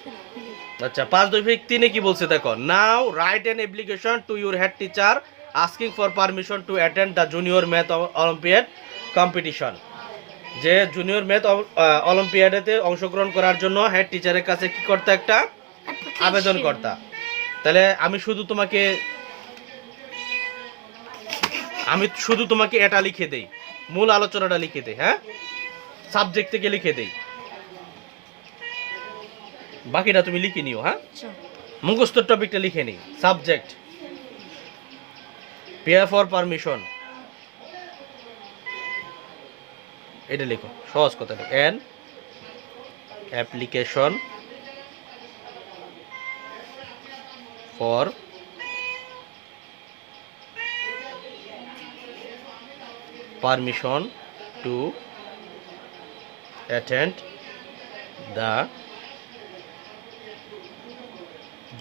আচ্ছা 5.3 কি বলছে দেখো now write an application to your head teacher asking for permission to attend the junior math olympiad competition যে জুনিয়র ম্যাথ অলিম্পিয়াডেতে অংশগ্রহণ করার জন্য হেড টিচারের কাছে কি করতে একটা আবেদন করতা তাহলে আমি শুধু তোমাকে এটা লিখে দেই মূল আলোচনাটা লিখে দেই হ্যাঁ সাবজেক্ট থেকে লিখে দেই বাকিটা তুমি লিখে নিও হ্যাঁ মুখস্থ টপিকটা লিখে নিই সাবজেক্ট পেয়ার ফর পারমিশন এটা লিখো সহজ কথা লিখো an application for permission to attend the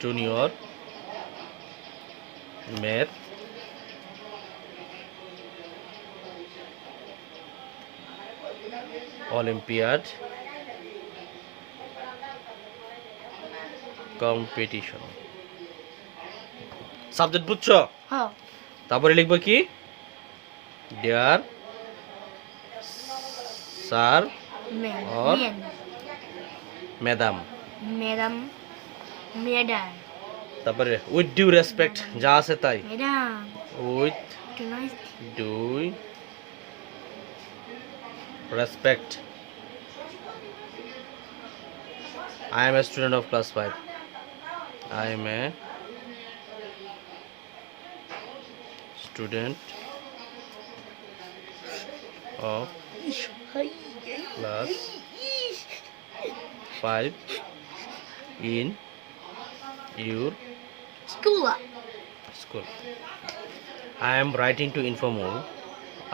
junior math olympiad competition subject বুঝছো হ্যাঁ তারপরে লিখবো কি ডিয়ার স্যার और ম্যাডাম ম্যাডাম ম্যাডাম তারপরে উইথ ডিউ রেসপেক্ট যা আছে তাই madam with tonight due respect I am a student of class 5 I am a student of class 5 in your school school. I am writing to inform you.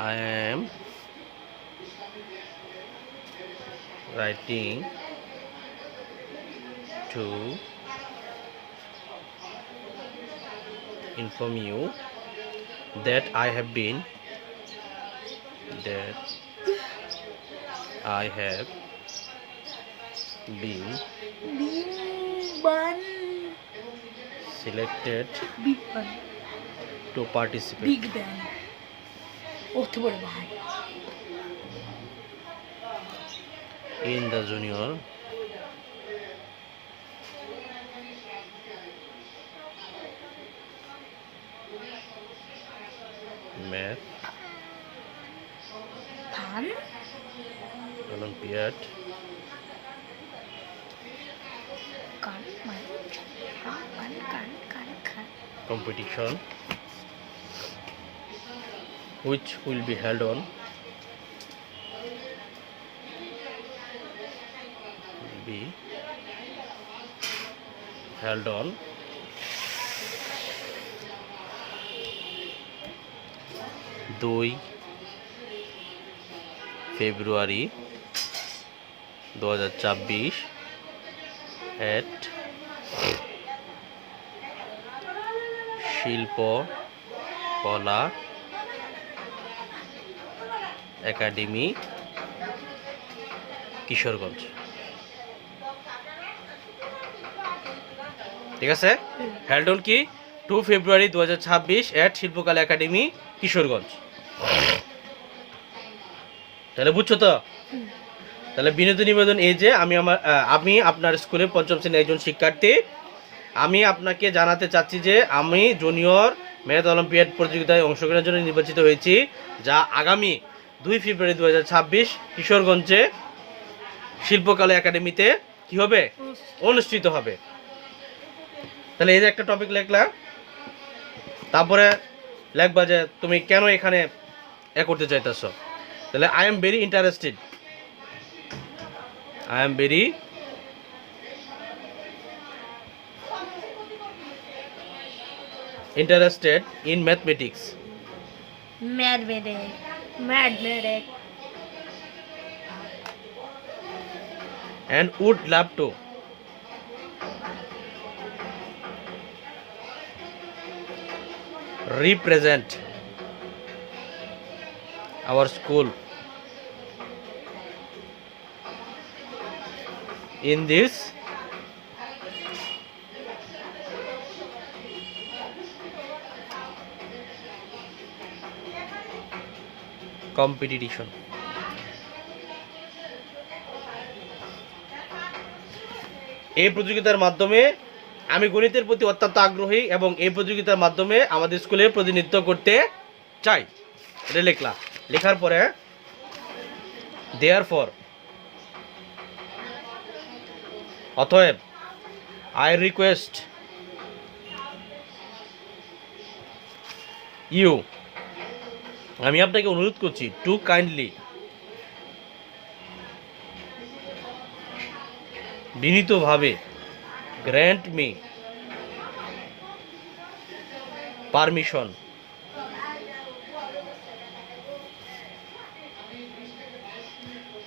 I am writing to inform you that I have been ban selected big ban to participate big ban অত বড় ভাই in the junior math ধান olympiad কান মানে কান কান কান competition which will be held on on 2 February 2024 at শিল্পকলা একাডেমি কিশোরগঞ্জ। ঠিক আছে, হেল্ড অন কি 2 ফেব্রুয়ারি 2026 এট শিল্পকলা একাডেমি কিশোরগঞ্জ। তাহলে বুঝছো তো? তাহলে বিনোদন নিবেদন এই যে আমি আপনার স্কুলে পঞ্চম শ্রেণীর একজন শিক্ষার্থী। আমি আপনাকে জানাতে চাচ্ছি যে আমি জুনিয়র ম্যাথ অলিম্পিয়াড প্রতিযোগিতায় অংশগ্রহণের জন্য নির্বাচিত হয়েছি, যা আগামী 2 ফেব্রুয়ারি 2026 কিশোরগঞ্জে শিল্পকলা একাডেমিতে কি হবে, অনুষ্ঠিত হবে। তাহলে এই যে একটা টপিক লিখলা, তারপরে লিখবা যে তুমি কেন এখানে করতে চাইতেছো। তাহলে I am very interested, I am very interested in mathematics Mathematics. and would love to represent our school in this competition. এই প্রতিযোগিতার মাধ্যমে আমি গণিতের প্রতি অত্যন্ত আগ্রহী এবং এই প্রতিযোগিতার মাধ্যমে আমাদের স্কুলে প্রতিনিধিত্ব করতে চাই। এটা লিখলা, লেখার পরে therefore অতএব I request you, আমি আপনাকে অনুরোধ করছি, টু কাইন্ডলি, বিনীতভাবে, grant me permission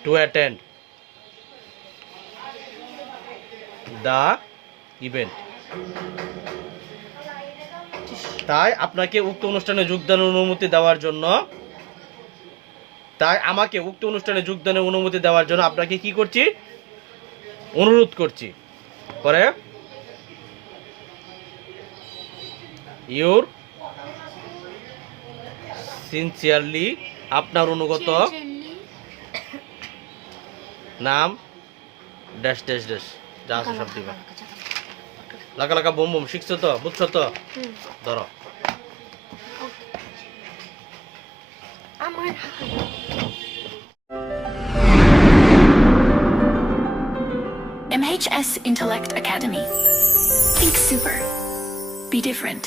to attend the event. তাই আপনাকে উক্ত অনুষ্ঠানে যোগদানের অনুমতি দেওয়ার জন্য, আপনাকে কি করছি, অনুরোধ করছি। পরে ইউর সিনসিয়ারলি, আপনার অনুগত নাম ড্যাশ ড্যাশ ড্যাশ, যা আছে সব দিবা। লাকা লাকা বুম বুম, শিখছো তো, বুঝছো তো? ধরো। MHS Intellect Academy. Think super. Be different.